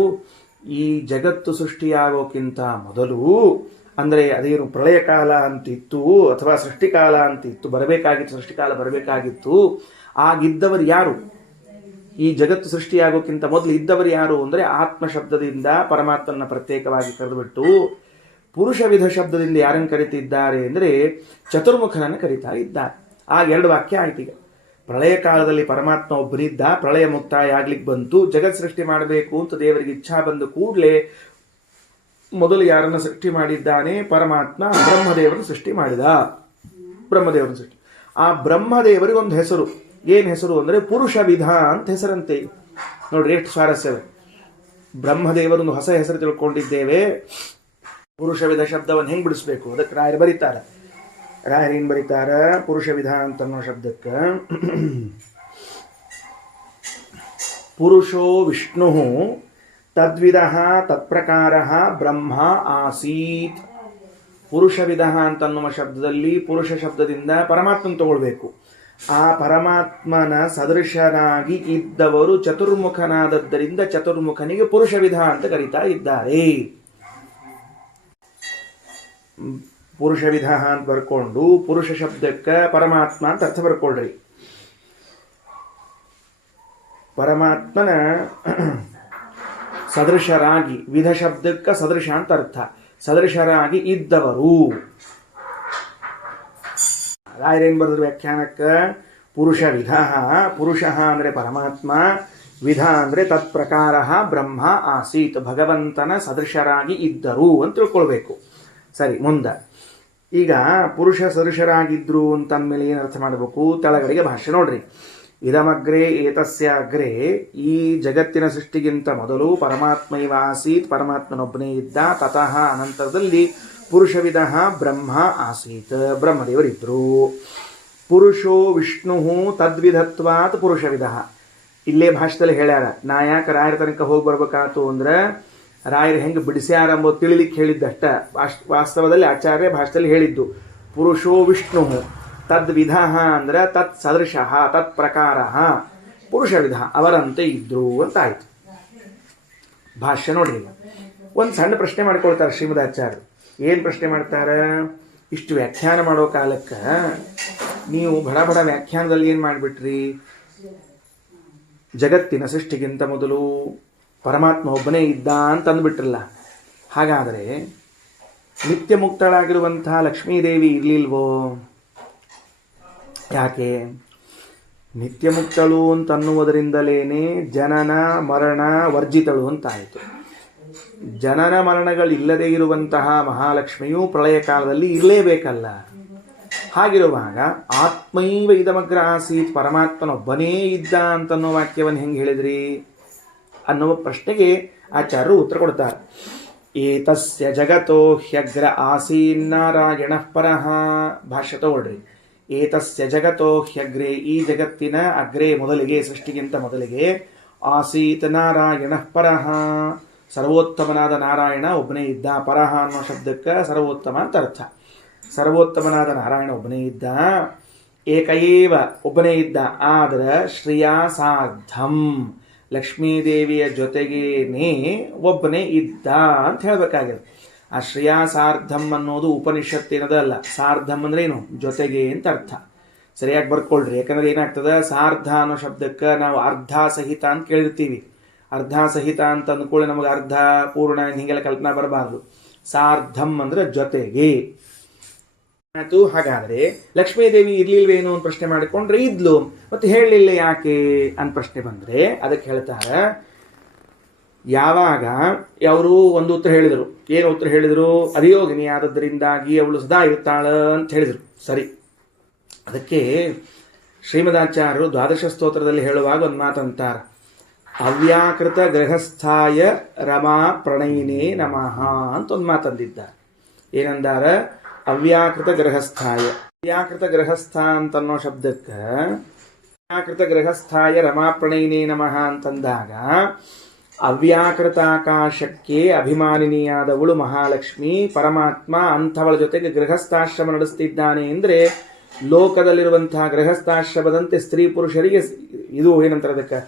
ಈ ಜಗತ್ತು ಸೃಷ್ಟಿಯಾಗೋಕ್ಕಿಂತ ಮೊದಲು ಅಂದರೆ ಅದೇನು ಪ್ರಳಯ ಕಾಲ ಅಂತಿತ್ತು ಅಥವಾ ಸೃಷ್ಟಿಕಾಲ ಅಂತಿತ್ತು, ಬರಬೇಕಾಗಿತ್ತು, ಸೃಷ್ಟಿಕಾಲ ಬರಬೇಕಾಗಿತ್ತು. ಆಗಿದ್ದವರು ಯಾರು? ಈ ಜಗತ್ತು ಸೃಷ್ಟಿಯಾಗೋಕ್ಕಿಂತ ಮೊದಲು ಇದ್ದವರು ಯಾರು ಅಂದರೆ ಆತ್ಮ ಶಬ್ದದಿಂದ ಪರಮಾತ್ಮನ ಪ್ರತ್ಯೇಕವಾಗಿ ಕರೆದುಬಿಟ್ಟು ಪುರುಷವಿಧ ಶಬ್ದದಿಂದ ಯಾರನ್ನು ಕರೀತಿದ್ದಾರೆ ಅಂದರೆ ಚತುರ್ಮುಖನನ್ನು ಕರೀತಾ ಇದ್ದಾರೆ. ಆ ಎರಡು ವಾಕ್ಯ ಆಯ್ತು. ಈಗ ಪ್ರಳಯ ಕಾಲದಲ್ಲಿ ಪರಮಾತ್ಮ ಒಬ್ಬನಿದ್ದ, ಪ್ರಳಯ ಮುಕ್ತಾಯ ಆಗ್ಲಿಕ್ಕೆ ಬಂತು, ಜಗತ್ ಸೃಷ್ಟಿ ಮಾಡಬೇಕು ಅಂತ ದೇವರಿಗೆ ಇಚ್ಛಾ ಬಂದು ಕೂಡಲೇ ಮೊದಲು ಯಾರನ್ನು ಸೃಷ್ಟಿ ಮಾಡಿದ್ದಾನೆ? ಪರಮಾತ್ಮ ಬ್ರಹ್ಮದೇವರನ್ನು ಸೃಷ್ಟಿ ಮಾಡಿದ. ಬ್ರಹ್ಮದೇವರನ್ನು ಸೃಷ್ಟಿ. ಆ ಬ್ರಹ್ಮದೇವರಿಗೆ ಒಂದು ಹೆಸರು. ಏನು ಹೆಸರು ಅಂದರೆ ಪುರುಷವಿಧ ಅಂತ ಹೆಸರಂತೆ. ನೋಡ್ರಿ ಎಷ್ಟು ಸ್ವಾರಸ್ಯವೆ. ಬ್ರಹ್ಮದೇವರೊಂದು ಹೊಸ ಹೆಸರು ತಿಳ್ಕೊಂಡಿದ್ದೇವೆ. ಪುರುಷ ವಿಧ ಶಬ್ದವನ್ನು ಹೆಂಗೆ ಬಿಡಿಸ್ಬೇಕು ಅದಕ್ಕೆ ರಾಯರು ಬರೀತಾರೆ. ರಾಯರು ಏನು ಬರೀತಾರೆ? ಪುರುಷ ವಿಧ ಅಂತನ್ನೋ ಶಬ್ದಕ್ಕೆ ಪುರುಷೋ ವಿಷ್ಣು ತದ್ವಿಧ ತತ್ಪ್ರಕಾರ ಬ್ರಹ್ಮ ಆಸೀತ್. ಪುರುಷ ವಿಧ ಅಂತನ್ನುವ ಶಬ್ದದಲ್ಲಿ ಪುರುಷ ಶಬ್ದದಿಂದ ಪರಮಾತ್ಮನ ತಗೊಳ್ಬೇಕು. ಆ ಪರಮಾತ್ಮನ ಸದೃಶನಾಗಿ ಇದ್ದವರು ಚತುರ್ಮುಖನಾದದ್ದರಿಂದ ಚತುರ್ಮುಖನಿಗೆ ಪುರುಷ ವಿಧ ಅಂತ ಕರೀತಾ ಇದ್ದಾರೆ. ಪುರುಷ ವಿಧ ಅಂತ ಬರ್ಕೊಂಡು ಪುರುಷ ಶಬ್ದಕ್ಕೆ ಪರಮಾತ್ಮ ಅಂತ ಅರ್ಥ ಬರ್ಕೊಳ್ರಿ. ಪರಮಾತ್ಮನ ಸದೃಶರಾಗಿ, ವಿಧ ಶಬ್ದಕ್ಕೆ ಸದೃಶ ಅಂತ ಅರ್ಥ, ಸದೃಶರಾಗಿ ಇದ್ದವರು. ರಾಯರೇನ್ ಬರೆದ್ರು ವ್ಯಾಖ್ಯಾನಕ್ಕೆ? ಪುರುಷ ವಿಧ, ಪುರುಷ ಅಂದರೆ ಪರಮಾತ್ಮ, ವಿಧ ಅಂದರೆ ತತ್ಪ್ರಕಾರ ಬ್ರಹ್ಮ ಆಸೀತ್, ಭಗವಂತನ ಸದೃಶರಾಗಿ ಇದ್ದರು ಅಂತ ತಿಳ್ಕೊಳ್ಬೇಕು. ಸರಿ, ಮುಂದೆ ಈಗ ಪುರುಷ ಸದೃಶರಾಗಿದ್ರು ಅಂತಂದ್ಮೇಲೆ ಏನು ಅರ್ಥ ಮಾಡಬೇಕು? ತೆಳಗಡೆಗೆ ಭಾಷ್ಯ ನೋಡ್ರಿ. ಇದಮಗ್ರೆ ಏತಸ್ಯ ಅಗ್ರೆ, ಈ ಜಗತ್ತಿನ ಸೃಷ್ಟಿಗಿಂತ ಮೊದಲು ಪರಮಾತ್ಮೈವ ಆಸೀತ್, ಪರಮಾತ್ಮನೊಬ್ಬನೇ ಇದ್ದ. ತತಃ ಅನಂತರದಲ್ಲಿ ಪುರುಷವಿಧ ಬ್ರಹ್ಮ ಆಸೀತ್, ಬ್ರಹ್ಮದೇವರಿದ್ರು. ಪುರುಷೋ ವಿಷ್ಣು ತದ್ವಿಧತ್ವಾತ್ ಪುರುಷವಿಧ. ಇಲ್ಲೇ ಭಾಷೆದಲ್ಲಿ ಹೇಳ್ಯಾರ. ನಾ ಯಾಕೆ ರಾಯರ ತನಕ ಹೋಗಿ ಬರ್ಬೇಕಾತು ಅಂದ್ರೆ ರಾಯರು ಹೆಂಗೆ ಬಿಡಿಸ್ಯಾರ ಎಂಬುದು ತಿಳಿಲಿಕ್ಕೆ ಹೇಳಿದ್ದಷ್ಟ. ವಾಸ್ತವದಲ್ಲಿ ಆಚಾರ್ಯ ಭಾಷೆಯಲ್ಲಿ ಹೇಳಿದ್ದು ಪುರುಷೋ ವಿಷ್ಣು ತದ್ವಿಧ ಅಂದ್ರೆ ತತ್ ಸದೃಶ ತತ್ ಪ್ರಕಾರ ಪುರುಷವಿಧ, ಅವರಂತೆ ಇದ್ರು ಅಂತ ಆಯ್ತು. ಭಾಷ್ಯ ನೋಡ್ರಿ. ಒಂದು ಸಣ್ಣ ಪ್ರಶ್ನೆ ಮಾಡ್ಕೊಳ್ತಾರೆ ಶ್ರೀಮದಾಚಾರ್ಯರು. ಏನು ಪ್ರಶ್ನೆ ಮಾಡ್ತಾರೆ? ಇಷ್ಟು ವ್ಯಾಖ್ಯಾನ ಮಾಡೋ ಕಾಲಕ್ಕೆ ನೀವು ಬಡ ವ್ಯಾಖ್ಯಾನದಲ್ಲಿ ಏನು ಮಾಡಿಬಿಟ್ರಿ? ಜಗತ್ತಿನ ಸೃಷ್ಟಿಗಿಂತ ಮೊದಲು ಪರಮಾತ್ಮ ಒಬ್ಬನೇ ಇದ್ದ ಅಂತ ಅಂದ್ಬಿಟ್ರಲ್ಲ. ಹಾಗಾದರೆ ನಿತ್ಯ ಮುಕ್ತಳಾಗಿರುವಂತಹ ಲಕ್ಷ್ಮೀದೇವಿ ಇರಲಿಲ್ವೋ? ಯಾಕೆ? ನಿತ್ಯ ಮುಕ್ತಳು ಅಂತನ್ನುವುದರಿಂದಲೇ ಜನನ ಮರಣ ವರ್ಜಿತಳು ಅಂತಾಯಿತು. ಜನನ ಮರಣಗಳಿಲ್ಲದೆ ಇರುವಂತಹ ಮಹಾಲಕ್ಷ್ಮಿಯು ಪ್ರಳಯ ಕಾಲದಲ್ಲಿ ಇರಲೇಬೇಕಲ್ಲ. ಹಾಗಿರುವಾಗ ಆತ್ಮೈವ ಇದಮಗ್ರ ಆಸೀತ್, ಪರಮಾತ್ಮನೊಬ್ಬನೇ ಇದ್ದ ಅಂತನ್ನೋ ವಾಕ್ಯವನ್ನು ಹೆಂಗೆ ಹೇಳಿದ್ರಿ ಅನ್ನುವ ಪ್ರಶ್ನೆಗೆ ಆಚಾರ್ಯರು ಉತ್ತರ ಕೊಡ್ತಾರೆ. ಏತಸ್ಯ ಜಗತೋ ಹ್ಯಗ್ರ ಆಸೀನ್ನಾರಾಯಣ ಪರಃ. ಭಾಷ್ಯ ತಗೊಳ್ರಿ. ಏತಸ್ಯ ಜಗತೋ ಹ್ಯಗ್ರೆ, ಈ ಜಗತ್ತಿನ ಅಗ್ರೆ ಮೊದಲಿಗೆ, ಸೃಷ್ಟಿಗಿಂತ ಮೊದಲಿಗೆ, ಆಸೀತ್ ನಾರಾಯಣ ಪರಃ, ಸರ್ವೋತ್ತಮನಾದ ನಾರಾಯಣ ಒಬ್ಬನೇ ಇದ್ದ. ಪರಹ ಅನ್ನೋ ಶಬ್ದಕ್ಕೆ ಸರ್ವೋತ್ತಮ ಅಂತ ಅರ್ಥ. ಸರ್ವೋತ್ತಮನಾದ ನಾರಾಯಣ ಒಬ್ಬನೇ ಇದ್ದ. ಏಕಏವ, ಒಬ್ಬನೇ ಇದ್ದ. ಆದ್ರೆ ಶ್ರಿಯಾ ಸಾರ್ಧಂ, ಲಕ್ಷ್ಮೀದೇವಿಯ ಜೊತೆಗೇನೆ ಒಬ್ಬನೇ ಇದ್ದ ಅಂತ ಹೇಳಬೇಕಾಗಿದೆ. ಆ ಶ್ರಿಯಾ ಸಾರ್ಧಂ ಅನ್ನೋದು ಉಪನಿಷತ್ತಿನದಲ್ಲ. ಸಾರ್ಧಂ ಅಂದ್ರೆ ಏನು? ಜೊತೆಗೆ ಅಂತ ಅರ್ಥ. ಸರಿಯಾಗಿ ಬರ್ಕೊಳ್ರಿ. ಯಾಕಂದ್ರೆ ಏನಾಗ್ತದೆ, ಸಾರ್ಧ ಅನ್ನೋ ಶಬ್ದಕ್ಕೆ ನಾವು ಅರ್ಧ ಸಹಿತ ಅಂತ ಕೇಳಿರ್ತೀವಿ. ಅರ್ಧ ಸಹಿತ ಅಂತ ಅಂದ್ಕೊಳ್ಳಿ ನಮಗೆ ಅರ್ಧ ಪೂರ್ಣ ಹೀಗೆಲ್ಲ ಕಲ್ಪನಾ ಬರಬಾರ್ದು. ಸಾರ್ಧಂ ಅಂದ್ರೆ ಜೊತೆಗೆ ಆಯ್ತು. ಹಾಗಾದ್ರೆ ಲಕ್ಷ್ಮೀದೇವಿ ಇರ್ಲಿಲ್ವೇನು ಅಂತ ಪ್ರಶ್ನೆ ಮಾಡಿಕೊಂಡ್ರೆ ಇದ್ಲು, ಮತ್ತೆ ಹೇಳಲಿಲ್ಲ ಯಾಕೆ ಅಂತ ಪ್ರಶ್ನೆ ಬಂದ್ರೆ ಅದಕ್ಕೆ ಹೇಳ್ತಾರೆ, ಯಾವಾಗ ಅವರು ಒಂದು ಉತ್ತರ ಹೇಳಿದರು. ಏನು ಉತ್ತರ ಹೇಳಿದರು? ಅಧಿಯೋಗಿನಿ ಆದದ್ದರಿಂದಾಗಿ ಅವಳು ಸದಾ ಇರ್ತಾಳ ಅಂತ ಹೇಳಿದರು. ಸರಿ, ಅದಕ್ಕೆ ಶ್ರೀಮದಾಚಾರ್ಯರು ದ್ವಾದಶ ಸ್ತೋತ್ರದಲ್ಲಿ ಹೇಳುವಾಗ ಒಂದು ಮಾತಂತಾರೆ, ಅವ್ಯಾಕೃತ ಗೃಹಸ್ಥಾಯ ರಮಾ ಪ್ರಣಯಿನೇ ನಮಃ ಅಂತ ಒಂದು ಮಾತಂದಿದ್ದಾರೆ. ಏನಂದಾರ? ಅವ್ಯಾಕೃತ ಗೃಹಸ್ಥಾಯ. ಅವ್ಯಾಕೃತ ಗೃಹಸ್ಥ ಅಂತನ್ನೋ ಶಬ್ದಕ್ಕೆ ಅವ್ಯಾಕೃತ ಗೃಹಸ್ಥಾಯ ರಮಾ ಪ್ರಣಯಿನೇ ನಮಃ ಅಂತಂದಾಗ ಅವ್ಯಾಕೃತಾಕಾಶಕ್ಕೆ ಅಭಿಮಾನಿನಿಯಾದವಳು ಮಹಾಲಕ್ಷ್ಮಿ, ಪರಮಾತ್ಮ ಅಂಥವಳ ಜೊತೆಗೆ ಗೃಹಸ್ಥಾಶ್ರಮ ನಡೆಸ್ತಿದ್ದಾನೆ ಅಂದರೆ ಲೋಕದಲ್ಲಿರುವಂತಹ ಗೃಹಸ್ಥಾಶ್ರಮದಂತೆ ಸ್ತ್ರೀ ಪುರುಷರಿಗೆ ಇದು ಏನಂತಾರೆ ಅದಕ್ಕೆ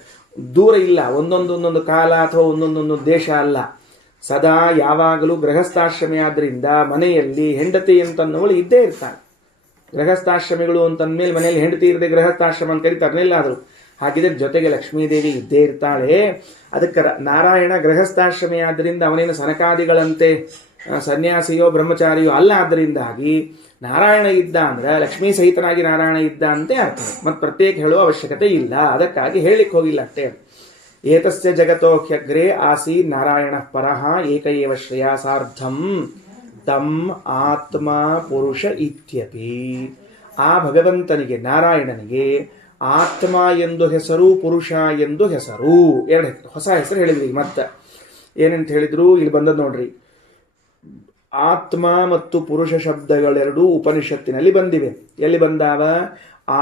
ದೂರ ಇಲ್ಲ. ಒಂದೊಂದೊಂದೊಂದು ಕಾಲ ಅಥವಾ ಒಂದೊಂದೊಂದು ದೇಶ ಅಲ್ಲ. ಸದಾ ಯಾವಾಗಲೂ ಗೃಹಸ್ಥಾಶ್ರಮಿ ಆದ್ದರಿಂದ ಮನೆಯಲ್ಲಿ ಹೆಂಡತಿ ಅಂತನ್ನುವಳು ಇದ್ದೇ ಇರ್ತಾಳೆ. ಗೃಹಸ್ಥಾಶ್ರಮಿಗಳು ಅಂತಂದ್ಮೇಲೆ ಮನೆಯಲ್ಲಿ ಹೆಂಡತಿ ಇರದೆ ಗೃಹಸ್ಥಾಶ್ರಮ ಅಂತ ಕರೀತಾರೆ ಎಲ್ಲಾದರೂ. ಹಾಗಿದ್ರೆ ಜೊತೆಗೆ ಲಕ್ಷ್ಮೀದೇವಿ ಇದ್ದೇ ಇರ್ತಾಳೆ. ಅದಕ್ಕೆ ನಾರಾಯಣ ಗೃಹಸ್ಥಾಶ್ರಮಿ ಆದ್ದರಿಂದ ಅವನೇನು ಸನಕಾದಿಗಳಂತೆ ಸನ್ಯಾಸಿಯೋ ಬ್ರಹ್ಮಚಾರಿಯೋ ಅಲ್ಲ. ಆದ್ದರಿಂದಾಗಿ ನಾರಾಯಣ ಇದ್ದ ಅಂದ್ರೆ ಲಕ್ಷ್ಮೀ ಸಹಿತನಾಗಿ ನಾರಾಯಣ ಇದ್ದ ಅಂತೆ ಅರ್ಥ. ಮತ್ತು ಪ್ರತ್ಯೇಕ ಹೇಳುವ ಅವಶ್ಯಕತೆ ಇಲ್ಲ. ಅದಕ್ಕಾಗಿ ಹೇಳಿಕ್ಕೆ ಹೋಗಿಲ್ಲ ಅಷ್ಟೇ. ಏತಸ್ಯ ಜಗತೋ ಹ್ಯಗ್ರೆ ಆಸೀ ನಾರಾಯಣ ಪರಃ ಏಕಏವ ಶ್ರೇಯಾ ಸಾರ್ಧಂ ತಮ್ ಆತ್ಮ ಪುರುಷ ಇತ್ಯಪಿ. ಆ ಭಗವಂತನಿಗೆ ನಾರಾಯಣನಿಗೆ ಆತ್ಮ ಎಂದು ಹೆಸರು, ಪುರುಷ ಎಂದು ಹೆಸರು, ಎರಡು ಹೊಸ ಹೆಸರು ಹೇಳಿದ್ವಿ. ಮತ್ತೆ ಏನಂತ ಹೇಳಿದ್ರು, ಇಲ್ಲಿ ಬಂದದ್ದು ನೋಡ್ರಿ, ಆತ್ಮ ಮತ್ತು ಪುರುಷ ಶಬ್ದಗಳೆರಡೂ ಉಪನಿಷತ್ತಿನಲ್ಲಿ ಬಂದಿವೆ. ಎಲ್ಲಿ ಬಂದಾವ?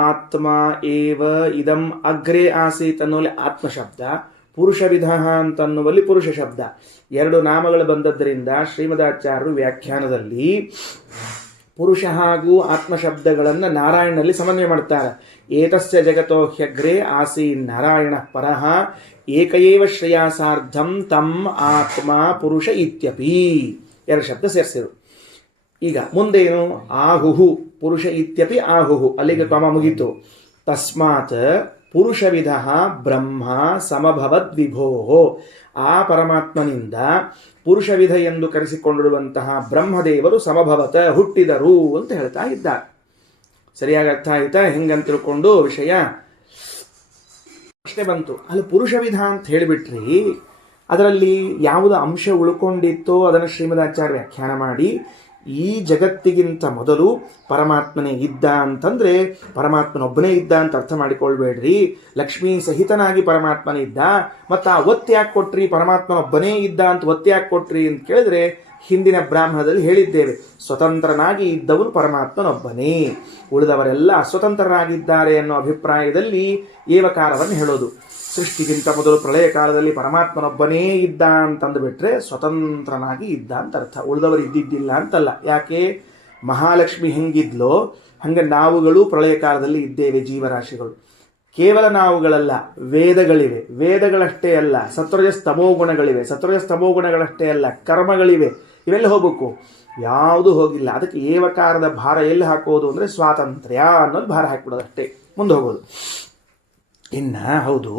ಆತ್ಮ ಏವ ಇದಂ ಅಗ್ರೆ ಆಸೀತ್ ಅನ್ನೋಲ್ಲಿ ಆತ್ಮ ಶಬ್ದ, ಪುರುಷ ವಿಧ ಅಂತನ್ನುವಲ್ಲಿ ಪುರುಷ ಶಬ್ದ. ಎರಡು ನಾಮಗಳು ಬಂದದ್ದರಿಂದ ಶ್ರೀಮದಾಚಾರ್ಯರು ವ್ಯಾಖ್ಯಾನದಲ್ಲಿ ಪುರುಷ ಹಾಗೂ ಆತ್ಮ ಶಬ್ದಗಳನ್ನು ನಾರಾಯಣನಲ್ಲಿ ಸಮನ್ವಯ ಮಾಡ್ತಾರೆ. ಏತಸ್ಯ ಜಗತೋ ಹ್ಯಗ್ರೆ ಆಸೀನ್ ನಾರಾಯಣ ಪರಃ ಏಕಏವ ಶ್ರೇಯಾಸಾರ್ಧಂ ತಂ ಆತ್ಮ ಪುರುಷ ಇತ್ಯಪಿ. ಎರಡು ಶಬ್ದ ಸೇರಿಸಿರು. ಈಗ ಮುಂದೇನು? ಆಹುಹು ಪುರುಷ ಇತ್ಯಪಿ ಆಹುಹು, ಅಲ್ಲಿಗೆ ಕ್ರಮ ಮುಗೀತು. ತಸ್ಮಾತ್ ಪುರುಷವಿಧ ಬ್ರಹ್ಮ ಸಮಭವದ್ ವಿಭೋ. ಆ ಪರಮಾತ್ಮನಿಂದ ಪುರುಷವಿಧ ಎಂದು ಕರೆಸಿಕೊಂಡಿರುವಂತಹ ಬ್ರಹ್ಮದೇವರು ಸಮಭವತ ಹುಟ್ಟಿದರು ಅಂತ ಹೇಳ್ತಾ ಇದ್ದಾರೆ. ಸರಿಯಾಗಿ ಅರ್ಥ ಆಯ್ತಾ? ಹೆಂಗಂತ ತಿಳ್ಕೊಂಡು ವಿಷಯ ಪ್ರಶ್ನೆ ಬಂತು. ಅಲ್ಲಿ ಪುರುಷವಿಧ ಅಂತ ಹೇಳಿಬಿಟ್ರಿ, ಅದರಲ್ಲಿ ಯಾವುದು ಅಂಶ ಉಳ್ಕೊಂಡಿತ್ತೋ ಅದನ್ನು ಶ್ರೀಮದಾಚಾರ್ಯ ವ್ಯಾಖ್ಯಾನ ಮಾಡಿ, ಈ ಜಗತ್ತಿಗಿಂತ ಮೊದಲು ಪರಮಾತ್ಮನೇ ಇದ್ದ ಅಂತಂದ್ರೆ ಪರಮಾತ್ಮನೊಬ್ಬನೇ ಇದ್ದ ಅಂತ ಅರ್ಥ ಮಾಡಿಕೊಳ್ಬೇಡ್ರಿ. ಲಕ್ಷ್ಮೀ ಸಹಿತನಾಗಿ ಪರಮಾತ್ಮನೇ ಇದ್ದ. ಮತ್ತು ಆ ಒತ್ತು ಯಾಕೆ ಕೊಟ್ರಿ? ಪರಮಾತ್ಮನೊಬ್ಬನೇ ಇದ್ದ ಅಂತ ಒತ್ತು ಯಾಕೆ ಕೊಟ್ರಿ ಅಂತ ಕೇಳಿದ್ರೆ, ಹಿಂದಿನ ಬ್ರಾಹ್ಮಣದಲ್ಲಿ ಹೇಳಿದ್ದೇವೆ, ಸ್ವತಂತ್ರನಾಗಿ ಇದ್ದವನು ಪರಮಾತ್ಮನೊಬ್ಬನೇ, ಉಳಿದವರೆಲ್ಲ ಅಸ್ವತಂತ್ರರಾಗಿದ್ದಾರೆ ಅನ್ನೋ ಅಭಿಪ್ರಾಯದಲ್ಲಿ ಏವಕಾರವನ್ನು ಹೇಳೋದು. ಸೃಷ್ಟಿಗಿಂತ ಮೊದಲು ಪ್ರಳಯ ಕಾಲದಲ್ಲಿ ಪರಮಾತ್ಮನೊಬ್ಬನೇ ಇದ್ದ ಅಂತಂದು ಬಿಟ್ರೆ ಸ್ವತಂತ್ರನಾಗಿ ಇದ್ದ ಅಂತ ಅರ್ಥ, ಉಳಿದವರು ಇದ್ದಿದ್ದಿಲ್ಲ ಅಂತಲ್ಲ. ಯಾಕೆ? ಮಹಾಲಕ್ಷ್ಮಿ ಹೆಂಗಿದ್ಲೋ ಹಂಗೆ ನಾವುಗಳು ಪ್ರಳಯ ಕಾಲದಲ್ಲಿ ಇದ್ದೇವೆ, ಜೀವರಾಶಿಗಳು. ಕೇವಲ ನಾವುಗಳಲ್ಲ, ವೇದಗಳಿವೆ, ವೇದಗಳಷ್ಟೇ ಅಲ್ಲ, ಸತ್ವರಜಸ್ತಮೋ ಗುಣಗಳಿವೆ, ಸತ್ವರಜಸ್ತಮೋ ಗುಣಗಳಷ್ಟೇ ಅಲ್ಲ, ಕರ್ಮಗಳಿವೆ. ಇವೆಲ್ಲ ಹೋಗ್ಬೇಕು? ಯಾವುದು ಹೋಗಿಲ್ಲ. ಅದಕ್ಕೆ ಏವಕಾರದ ಭಾರ ಎಲ್ಲಿ ಹಾಕೋದು ಅಂದರೆ ಸ್ವಾತಂತ್ರ್ಯ ಅನ್ನೋದು ಭಾರ ಹಾಕ್ಬಿಡೋದು ಅಷ್ಟೇ, ಮುಂದೆ ಹೋಗೋದು. ಹೌದು,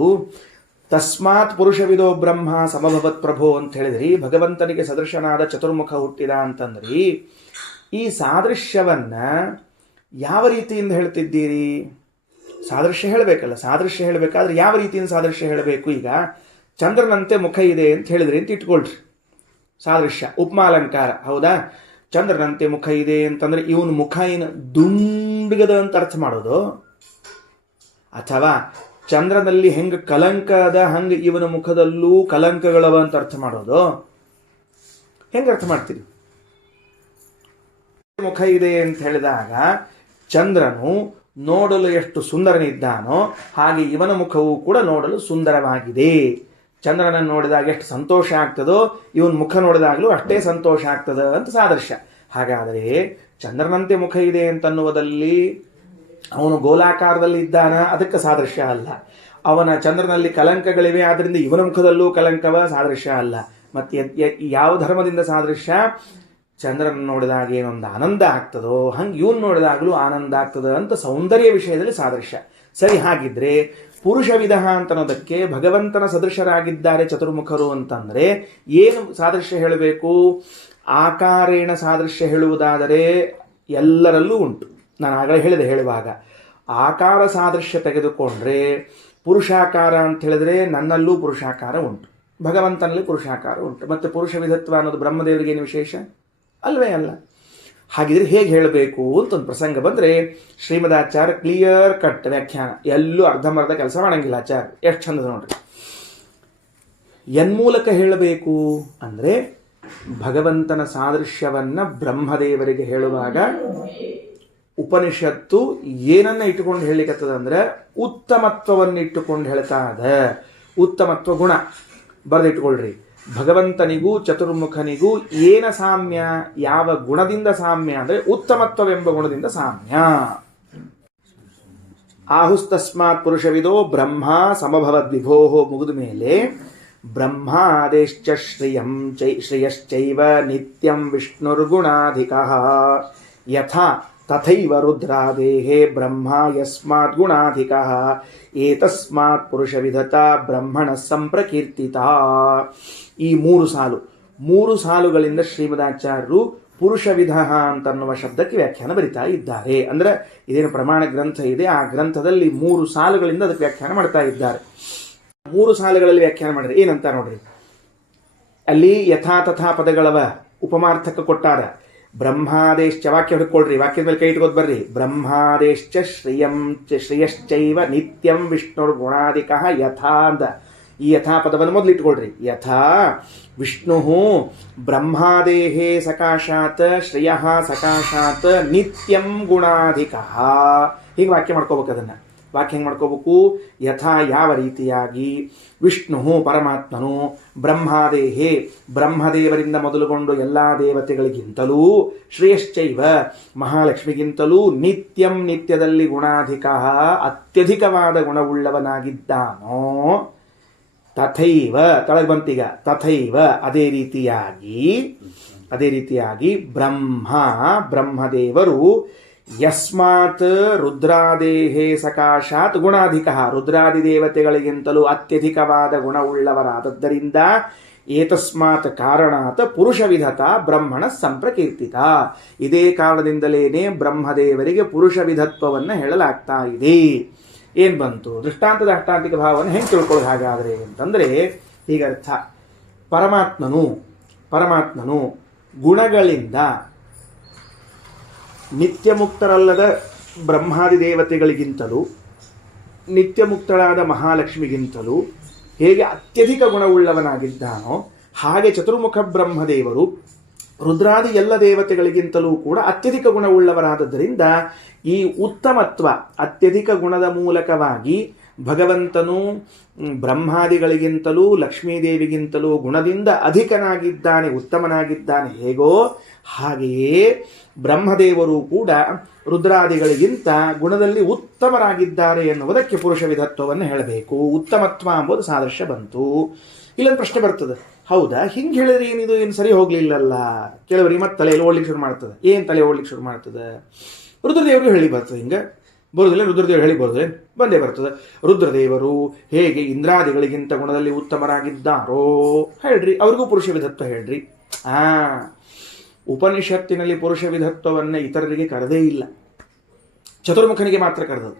ತಸ್ಮಾತ್ ಪುರುಷವಿದೋ ಬ್ರಹ್ಮ ಸಮಭವತ್ ಪ್ರಭೋ ಅಂತ ಹೇಳಿದ್ರಿ. ಭಗವಂತನಿಗೆ ಸದೃಶನಾದ ಚತುರ್ಮುಖ ಹುಟ್ಟಿದ ಅಂತಂದ್ರಿ. ಈ ಸಾದೃಶ್ಯವನ್ನ ಯಾವ ರೀತಿಯಿಂದ ಹೇಳ್ತಿದ್ದೀರಿ? ಸಾದೃಶ್ಯ ಹೇಳಬೇಕಲ್ಲ. ಸಾದೃಶ್ಯ ಹೇಳಬೇಕಾದ್ರೆ ಯಾವ ರೀತಿಯಿಂದ ಸಾದೃಶ್ಯ ಹೇಳಬೇಕು? ಈಗ ಚಂದ್ರನಂತೆ ಮುಖ ಇದೆ ಅಂತ ಹೇಳಿದ್ರಿ ಅಂತ ಇಟ್ಕೊಳ್ರಿ. ಸಾದೃಶ್ಯ ಉಪಮಾಲಂಕಾರ, ಹೌದಾ? ಚಂದ್ರನಂತೆ ಮುಖ ಇದೆ ಅಂತಂದ್ರೆ ಇವನು ಮುಖ ಏನು ದುಂಡಗದ ಅಂತ ಅರ್ಥ ಮಾಡೋದು, ಅಥವಾ ಚಂದ್ರನಲ್ಲಿ ಹೆಂಗ ಕಲಂಕ ಅದ ಹಂಗೆ ಇವನ ಮುಖದಲ್ಲೂ ಕಲಂಕಗಳವ ಅಂತ ಅರ್ಥ ಮಾಡೋದು? ಹೆಂಗೆ ಅರ್ಥ ಮಾಡ್ತೀರಿ? ಮುಖ ಇದೆ ಅಂತ ಹೇಳಿದಾಗ ಚಂದ್ರನು ನೋಡಲು ಎಷ್ಟು ಸುಂದರನಿದ್ದಾನೋ ಹಾಗೆ ಇವನ ಮುಖವೂ ಕೂಡ ನೋಡಲು ಸುಂದರವಾಗಿದೆ. ಚಂದ್ರನನ್ನು ನೋಡಿದಾಗ ಎಷ್ಟು ಸಂತೋಷ ಆಗ್ತದೋ ಇವನ ಮುಖ ನೋಡಿದಾಗಲೂ ಅಷ್ಟೇ ಸಂತೋಷ ಆಗ್ತದ ಅಂತ ಸಾದೃಶ್ಯ. ಹಾಗಾದರೆ ಚಂದ್ರನಂತೆ ಮುಖ ಇದೆ ಅಂತನ್ನುವುದಲ್ಲಿ ಅವನು ಗೋಲಾಕಾರದಲ್ಲಿ ಇದ್ದಾನ, ಅದಕ್ಕೆ ಸಾದೃಶ್ಯ ಅಲ್ಲ. ಅವನ ಚಂದ್ರನಲ್ಲಿ ಕಲಂಕಗಳಿವೆ, ಆದ್ದರಿಂದ ಇವನ ಮುಖದಲ್ಲೂ ಕಲಂಕವ, ಸಾದೃಶ್ಯ ಅಲ್ಲ. ಮತ್ತೆ ಯಾವ ಧರ್ಮದಿಂದ ಸಾದೃಶ್ಯ? ಚಂದ್ರನ ನೋಡಿದಾಗ ಏನೊಂದು ಆನಂದ ಆಗ್ತದೋ ಹಂಗೆ ಇವನ್ ನೋಡಿದಾಗಲೂ ಆನಂದ ಆಗ್ತದ ಅಂತ ಸೌಂದರ್ಯ ವಿಷಯದಲ್ಲಿ ಸಾದೃಶ್ಯ. ಸರಿ, ಹಾಗಿದ್ರೆ ಪುರುಷ ವಿಧ ಅಂತನ್ನೋದಕ್ಕೆ ಭಗವಂತನ ಸದೃಶರಾಗಿದ್ದಾರೆ ಚತುರ್ಮುಖರು ಅಂತಂದ್ರೆ ಏನು ಸಾದೃಶ್ಯ ಹೇಳಬೇಕು? ಆಕಾರೇಣ ಸಾದೃಶ್ಯ ಹೇಳುವುದಾದರೆ ಎಲ್ಲರಲ್ಲೂ ಉಂಟು. ನಾನು ಆಗಲೇ ಹೇಳುವಾಗ ಆಕಾರ ಸಾದೃಶ್ಯ ತೆಗೆದುಕೊಂಡ್ರೆ ಪುರುಷಾಕಾರ ಅಂತ ಹೇಳಿದ್ರೆ ನನ್ನಲ್ಲೂ ಪುರುಷಾಕಾರ ಉಂಟು, ಭಗವಂತನಲ್ಲಿ ಪುರುಷಾಕಾರ ಉಂಟು. ಮತ್ತು ಪುರುಷ ವಿಧತ್ವ ಅನ್ನೋದು ಬ್ರಹ್ಮದೇವರಿಗೇನು ವಿಶೇಷ ಅಲ್ವೇ ಅಲ್ಲ. ಹಾಗಿದ್ರೆ ಹೇಗೆ ಹೇಳಬೇಕು ಅಂತ ಒಂದು ಪ್ರಸಂಗ ಬಂದರೆ ಶ್ರೀಮದಾಚಾರ್ಯ ಕ್ಲಿಯರ್ ಕಟ್ ವ್ಯಾಖ್ಯಾನ, ಎಲ್ಲೂ ಅರ್ಧಂಬರ್ಧ ಕೆಲಸ ಮಾಡಂಗಿಲ್ಲ ಆಚಾರ್ಯ. ಎಷ್ಟು ಚಂದ ನೋಡ್ರಿ. ಎನ್ಮೂಲಕ ಹೇಳಬೇಕು ಅಂದರೆ ಭಗವಂತನ ಸಾದೃಶ್ಯವನ್ನ ಬ್ರಹ್ಮದೇವರಿಗೆ ಹೇಳುವಾಗ ಉಪನಿಷತ್ತು ಏನನ್ನ ಇಟ್ಟುಕೊಂಡು ಹೇಳಿಕತ್ತದ ಅಂದ್ರೆ ಉತ್ತಮತ್ವವನ್ನು ಇಟ್ಟುಕೊಂಡು ಹೇಳ್ತಾ ಅದ. ಉತ್ತಮತ್ವ ಗುಣ ಬರೆದಿಟ್ಕೊಳ್ರಿ. ಭಗವಂತನಿಗೂ ಚತುರ್ಮುಖನಿಗೂ ಏನ ಸಾಮ್ಯ? ಯಾವ ಗುಣದಿಂದ ಸಾಮ್ಯ ಅಂದ್ರೆ ಉತ್ತಮತ್ವವೆಂಬ ಗುಣದಿಂದ ಸಾಮ್ಯ. ಆಹುಸ್ತಸ್ಮಾತ್ ಪುರುಷವಿದೋ ಬ್ರಹ್ಮ ಸಮಭವದ್ವಿಭೋ ಮುಗಿದ ಮೇಲೆ ಬ್ರಹ್ಮ ಆದೇಶ್ಚ ಶ್ರೇಯಶ್ಚೈವ ನಿತ್ಯಂ ವಿಷ್ಣುರ್ಗುಣಾಧಿಕಃ ಯಥಾ ತಥೈವ ರುದ್ರಾದೇಹೇ ಬ್ರಹ್ಮ ಯಸ್ಮಾತ್ ಗುಣಾಧಿಕಃ ಏತಸ್ಮಾತ್ ಪುರುಷವಿಧತ ಬ್ರಹ್ಮಣ ಸಂಪ್ರಕೀರ್ತಿತ. ಈ ಮೂರು ಸಾಲುಗಳಿಂದ ಶ್ರೀಮದಾಚಾರ್ಯರು ಪುರುಷ ವಿಧ ಅಂತನ್ನುವ ಶಬ್ದಕ್ಕೆ ವ್ಯಾಖ್ಯಾನ ಬರಿತಾ ಇದ್ದಾರೆ. ಅಂದ್ರೆ ಇದೇನು ಪ್ರಮಾಣ ಗ್ರಂಥ ಇದೆ, ಆ ಗ್ರಂಥದಲ್ಲಿ 3 ಸಾಲುಗಳಿಂದ ಅದಕ್ಕೆ ವ್ಯಾಖ್ಯಾನ ಮಾಡ್ತಾ ಇದ್ದಾರೆ. 3 ಸಾಲುಗಳಲ್ಲಿ ವ್ಯಾಖ್ಯಾನ ಮಾಡಿದ್ರೆ ಏನಂತ ನೋಡ್ರಿ. ಅಲ್ಲಿ ಯಥಾ ತಥಾ ಪದಗಳವ ಉಪಮಾರ್ಥಕ ಕೊಟ್ಟಾರ. ಬ್ರಹ್ಮಾದೇಶ್ಚ ವಾಕ್ಯ ಹಿಡ್ಕೊಳ್ರಿ, ವಾಕ್ಯದ ಮೇಲೆ ಕೈ ಇಟ್ಕೋದ್ ಬರ್ರಿ. ಬ್ರಹ್ಮಾದೇಶ್ಚ ಶ್ರೇಯಶ್ಚೈವ ನಿತ್ಯಂ ವಿಷ್ಣುರ್ ಗುಣಾಧಿಕಃ ಯಥಾ ಅಂದ. ಈ ಯಥಾ ಪದವನ್ನು ಮೊದಲು ಇಟ್ಕೊಳ್ರಿ. ಯಥಾ ವಿಷ್ಣು ಬ್ರಹ್ಮಾದೇಹೇ ಸಕಾಶಾತ್ ಶ್ರೇಯ ಸಕಾಶಾತ್ ನಿತ್ಯಂ ಗುಣಾಧಿಕ. ಹೀಗೆ ವಾಕ್ಯ ಮಾಡ್ಕೋಬೇಕು. ಅದನ್ನು ವಾಕ್ಯ ಹೆಂಗೆ ಮಾಡ್ಕೋಬೇಕು? ಯಥಾ ಯಾವ ರೀತಿಯಾಗಿ ವಿಷ್ಣು ಪರಮಾತ್ಮನು ಬ್ರಹ್ಮಾದೇಹೇ ಬ್ರಹ್ಮದೇವರಿಂದ ಮೊದಲುಗೊಂಡು ಎಲ್ಲ ದೇವತೆಗಳಿಗಿಂತಲೂ ಶ್ರೇಯಶ್ಚೈವ ಮಹಾಲಕ್ಷ್ಮಿಗಿಂತಲೂ ನಿತ್ಯಂ ನಿತ್ಯದಲ್ಲಿ ಗುಣಾಧಿಕ ಅತ್ಯಧಿಕವಾದ ಗುಣವುಳ್ಳವನಾಗಿದ್ದಾನೋ ತಥೈವ ತಳಗೆ ಬಂತೀಗ ತಥೈವ ಅದೇ ರೀತಿಯಾಗಿ ಬ್ರಹ್ಮದೇವರು ಯಸ್ಮಾತ್ ರುದ್ರಾದೇಹೇ ಸಕಾಶಾತ್ ಗುಣಾಧಿಕ ರುದ್ರಾದಿ ದೇವತೆಗಳಿಗಿಂತಲೂ ಅತ್ಯಧಿಕವಾದ ಗುಣವುಳ್ಳವರಾದದ್ದರಿಂದ ಏತಸ್ಮಾತ್ ಕಾರಣಾತ್ ಪುರುಷ ವಿಧತ ಬ್ರಹ್ಮಣ ಸಂಪ್ರಕೀರ್ತಿತ. ಇದೇ ಕಾರಣದಿಂದಲೇನೆ ಬ್ರಹ್ಮದೇವರಿಗೆ ಪುರುಷ ವಿಧತ್ವವನ್ನು ಹೇಳಲಾಗ್ತಾ ಇದೆ. ಏನು ಬಂತು? ದೃಷ್ಟಾಂತದ ಅಷ್ಟಾಂತಿಕ ಭಾವವನ್ನು ಹೆಂಗೆ ತಿಳ್ಕೊಳ್ಳೋದು ಹಾಗಾದರೆ ಅಂತಂದರೆ ಹೀಗರ್ಥ. ಪರಮಾತ್ಮನು ಗುಣಗಳಿಂದ ನಿತ್ಯ ಮುಕ್ತರಲ್ಲದ ಬ್ರಹ್ಮಾದಿ ದೇವತೆಗಳಿಗಿಂತಲೂ ನಿತ್ಯ ಮುಕ್ತಳಾದ ಮಹಾಲಕ್ಷ್ಮಿಗಿಂತಲೂ ಹೇಗೆ ಅತ್ಯಧಿಕ ಗುಣವುಳ್ಳವನಾಗಿದ್ದಾನೋ ಹಾಗೆ ಚತುರ್ಮುಖ ಬ್ರಹ್ಮದೇವರು ರುದ್ರಾದಿ ಎಲ್ಲ ದೇವತೆಗಳಿಗಿಂತಲೂ ಕೂಡ ಅತ್ಯಧಿಕ ಗುಣವುಳ್ಳವರಾದದ್ದರಿಂದ ಈ ಉತ್ತಮತ್ವ ಅತ್ಯಧಿಕ ಗುಣದ ಮೂಲಕವಾಗಿ ಭಗವಂತನು ಬ್ರಹ್ಮಾದಿಗಳಿಗಿಂತಲೂ ಲಕ್ಷ್ಮೀದೇವಿಗಿಂತಲೂ ಗುಣದಿಂದ ಅಧಿಕನಾಗಿದ್ದಾನೆ, ಉತ್ತಮನಾಗಿದ್ದಾನೆ. ಹೇಗೋ ಹಾಗೆಯೇ ಬ್ರಹ್ಮದೇವರು ಕೂಡ ರುದ್ರಾದಿಗಳಿಗಿಂತ ಗುಣದಲ್ಲಿ ಉತ್ತಮರಾಗಿದ್ದಾರೆ ಎನ್ನುವುದಕ್ಕೆ ಪುರುಷ ವಿಧತ್ವವನ್ನು ಹೇಳಬೇಕು. ಉತ್ತಮತ್ವ ಎಂಬುದು ಸಾದೃಶ್ಯ ಬಂತು. ಇಲ್ಲೊಂದು ಪ್ರಶ್ನೆ ಬರ್ತದೆ, ಹೌದಾ ಹಿಂಗೆ ಹೇಳಿದ್ರೆ ಏನಿದು ಏನು ಸರಿ ಹೋಗ್ಲಿಲ್ಲಲ್ಲ? ಕೆಲವರಿಗೆ ಮತ್ತೆ ತಲೆಯಲ್ಲಿ ಓಡ್ಲಿಕ್ಕೆ ಶುರು ಮಾಡ್ತದೆ. ಏನು ತಲೆ ಓಡ್ಲಿಕ್ಕೆ ಶುರು ಮಾಡ್ತದೆ? ರುದ್ರದೇವರು ಹೇಳಿ ಬರ್ತದೆ. ಹಿಂಗೆ ಬರೋದಿಲ್ಲ, ರುದ್ರದೇವರು ಹೇಳಿ ಬರೋದ್ರೆ ಬಂದೇ ಬರ್ತದೆ. ರುದ್ರದೇವರು ಹೇಗೆ ಇಂದ್ರಾದಿಗಳಿಗಿಂತ ಗುಣದಲ್ಲಿ ಉತ್ತಮರಾಗಿದ್ದಾರೋ ಹೇಳ್ರಿ, ಅವ್ರಿಗೂ ಪುರುಷ ವಿಧತ್ವ ಹೇಳ್ರಿ. ಉಪನಿಷತ್ತಿನಲ್ಲಿ ಪುರುಷ ವಿಧತ್ವವನ್ನು ಇತರರಿಗೆ ಕರೆದೇ ಇಲ್ಲ, ಚತುರ್ಮುಖನಿಗೆ ಮಾತ್ರ ಕರೆದದು.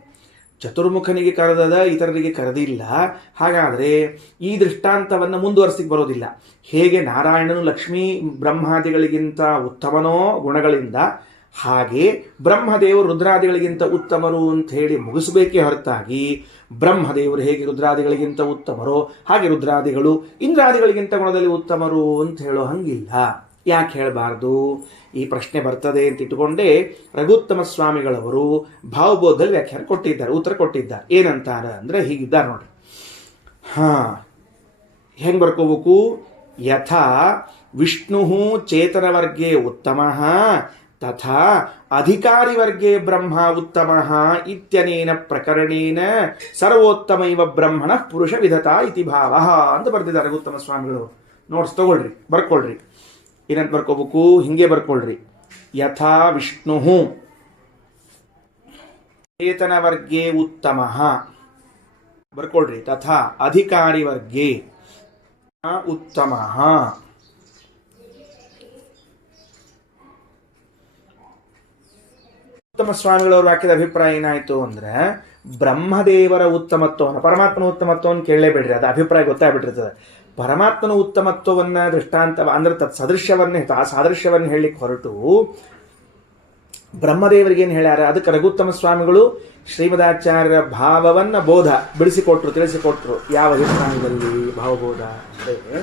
ಚತುರ್ಮುಖನಿಗೆ ಕರೆದದ, ಇತರರಿಗೆ ಕರೆದಿಲ್ಲ. ಹಾಗಾದರೆ ಈ ದೃಷ್ಟಾಂತವನ್ನು ಮುಂದುವರಿಸಲಿಕ್ಕೆ ಬರೋದಿಲ್ಲ. ಹೇಗೆ ನಾರಾಯಣನು ಲಕ್ಷ್ಮೀ ಬ್ರಹ್ಮಾದಿಗಳಿಗಿಂತ ಉತ್ತಮನೋ ಗುಣಗಳಿಂದ, ಹಾಗೆ ಬ್ರಹ್ಮದೇವರು ರುದ್ರಾದಿಗಳಿಗಿಂತ ಉತ್ತಮರು ಅಂತ ಹೇಳಿ ಮುಗಿಸಬೇಕೇ ಹೊರತಾಗಿ ಬ್ರಹ್ಮದೇವರು ಹೇಗೆ ರುದ್ರಾದಿಗಳಿಗಿಂತ ಉತ್ತಮರೋ ಹಾಗೆ ರುದ್ರಾದಿಗಳು ಇಂದ್ರಾದಿಗಳಿಗಿಂತ ಗುಣದಲ್ಲಿ ಉತ್ತಮರು ಅಂತ ಹೇಳೋ ಹಂಗಿಲ್ಲ. ಯಾಕೆ ಹೇಳಬಾರ್ದು? ಈ ಪ್ರಶ್ನೆ ಬರ್ತದೆ ಅಂತ ಇಟ್ಟುಕೊಂಡೇ ರಘುತ್ತಮ ಸ್ವಾಮಿಗಳವರು ಭಾವಬೋಧದಲ್ಲಿ ವ್ಯಾಖ್ಯಾನ ಕೊಟ್ಟಿದ್ದಾರೆ, ಉತ್ತರ ಕೊಟ್ಟಿದ್ದಾರೆ. ಏನಂತಾರ ಅಂದರೆ ಹೀಗಿದ್ದಾರೆ ನೋಡಿ. ಹೆಂಗೆ ಬರ್ಕೋಬೇಕು? ಯಥಾ ವಿಷ್ಣು ಚೇತನವರ್ಗೇ ಉತ್ತಮ ತಥಾ ಅಧಿಕಾರಿವರ್ಗೇ ಬ್ರಹ್ಮ ಉತ್ತಮ ಇತ್ಯನೇನ ಪ್ರಕರಣೇನ ಸರ್ವೋತ್ತಮೈವ ಬ್ರಹ್ಮಣ ಪುರುಷ ವಿಧತ ಇತಿ ಭಾವ ಅಂತ ಬರ್ತಿದ್ದಾರೆ ರಘುತ್ತಮ ಸ್ವಾಮಿಗಳು. ನೋಟ್ಸ್ ತಗೊಳ್ರಿ, ಬರ್ಕೊಳ್ರಿ. ಏನಂತ ಬರ್ಕೋಬೇಕು? ಹಿಂಗೆ ಬರ್ಕೊಳ್ರಿ. ಯಥಾ ವಿಷ್ಣು ಚೇತನವರ್ಗೇ ಉತ್ತಮ ಬರ್ಕೊಳ್ರಿ. ತಥಾ ಅಧಿಕಾರಿವರ್ಗೇ ಉತ್ತಮ. ಉತ್ತಮ ಸ್ವಾಮಿಗಳವ್ರ ವಾಕ್ಯದ ಅಭಿಪ್ರಾಯ ಏನಾಯ್ತು ಅಂದ್ರೆ ಬ್ರಹ್ಮದೇವರ ಉತ್ತಮತ್ವವನ್ನು, ಪರಮಾತ್ಮನ ಉತ್ತಮತ್ವವನ್ನು ಕೇಳಲೇಬೇಡ್ರಿ, ಅದು ಅಭಿಪ್ರಾಯ ಗೊತ್ತಾಗ್ಬಿಟ್ಟಿರ್ತದೆ. ಪರಮಾತ್ಮನ ಉತ್ತಮತ್ವವನ್ನ ದೃಷ್ಟಾಂತ ಅಂದ್ರೆ ಸಾದೃಶ್ಯವನ್ನು ಹೇಳಲಿಕ್ಕೆ ಹೊರಟು ಬ್ರಹ್ಮದೇವರಿಗೇನು ಹೇಳ್ಯಾರ? ಅದಕ್ಕೆ ರಘುತ್ತಮ ಸ್ವಾಮಿಗಳು ಶ್ರೀಮದಾಚಾರ್ಯರ ಭಾವವನ್ನ ಬೋಧ ಬಿಡಿಸಿಕೊಟ್ರು, ತಿಳಿಸಿಕೊಟ್ರು. ಯಾವ ಅಭಿಪ್ರಾಯದಲ್ಲಿ ಭಾವಬೋಧ ಅಂದರೆ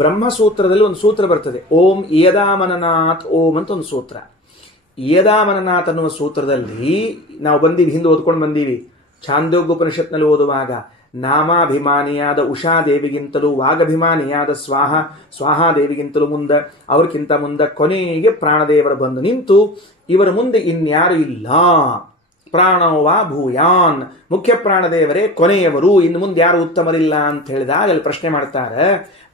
ಬ್ರಹ್ಮಸೂತ್ರದಲ್ಲಿ ಒಂದು ಸೂತ್ರ ಬರ್ತದೆ, ಓಂ ಯದಾಮನನಾಥ್ ಓಂ ಅಂತ ಒಂದು ಸೂತ್ರ. ಯದಾಮನನಾಥ್ ಅನ್ನುವ ಸೂತ್ರದಲ್ಲಿ ನಾವು ಬಂದೀವಿ, ಹಿಂದೆ ಓದ್ಕೊಂಡು ಬಂದೀವಿ. ಛಾಂದೋಗ್ಯೋಪನಿಷತ್ನಲ್ಲಿ ಓದುವಾಗ ನಾಮಾಭಿಮಾನಿಯಾದ ಉಷಾದೇವಿಗಿಂತಲೂ ವಾಗಭಿಮಾನಿಯಾದ ಸ್ವಾಹಾದೇವಿಗಿಂತಲೂ ಮುಂದೆ, ಅವ್ರಿಗಿಂತ ಮುಂದೆ ಕೊನೆಗೆ ಪ್ರಾಣದೇವರು ಬಂದು ನಿಂತು ಇವರ ಮುಂದೆ ಇನ್ಯಾರು ಇಲ್ಲ, ಪ್ರಾಣವಾ ಭೂಯಾನ್, ಮುಖ್ಯ ಪ್ರಾಣದೇವರೇ ಕೊನೆಯವರು, ಇನ್ನು ಮುಂದೆ ಯಾರು ಉತ್ತಮರಿಲ್ಲ ಅಂತ ಹೇಳಿದಾಗ ಅಲ್ಲಿ ಪ್ರಶ್ನೆ ಮಾಡ್ತಾರೆ,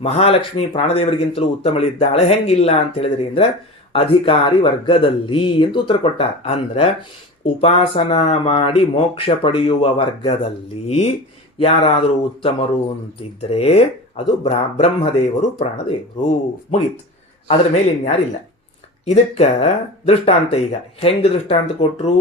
ಮಹಾಲಕ್ಷ್ಮಿ ಪ್ರಾಣದೇವರಿಗಿಂತಲೂ ಉತ್ತಮಳಿದ್ದಾಳೆ, ಹೆಂಗಿಲ್ಲ ಅಂತ ಹೇಳಿದ್ರಿ ಅಂದ್ರೆ ಅಧಿಕಾರಿ ವರ್ಗದಲ್ಲಿ ಅಂತ ಉತ್ತರ ಕೊಟ್ಟಾರ. ಅಂದ್ರೆ ಉಪಾಸನಾ ಮಾಡಿ ಮೋಕ್ಷ ಪಡೆಯುವ ವರ್ಗದಲ್ಲಿ ಯಾರಾದರೂ ಉತ್ತಮರು ಅಂತಿದ್ರೆ ಅದು ಬ್ರಹ್ಮದೇವರು ಪ್ರಾಣದೇವರು, ಮುಗೀತು. ಅದರ ಮೇಲೆ ಇನ್ಯಾರಿಲ್ಲ. ಇದಕ್ಕೆ ದೃಷ್ಟಾಂತ ಈಗ ಹೆಂಗೆ ದೃಷ್ಟಾಂತ ಕೊಟ್ಟರು?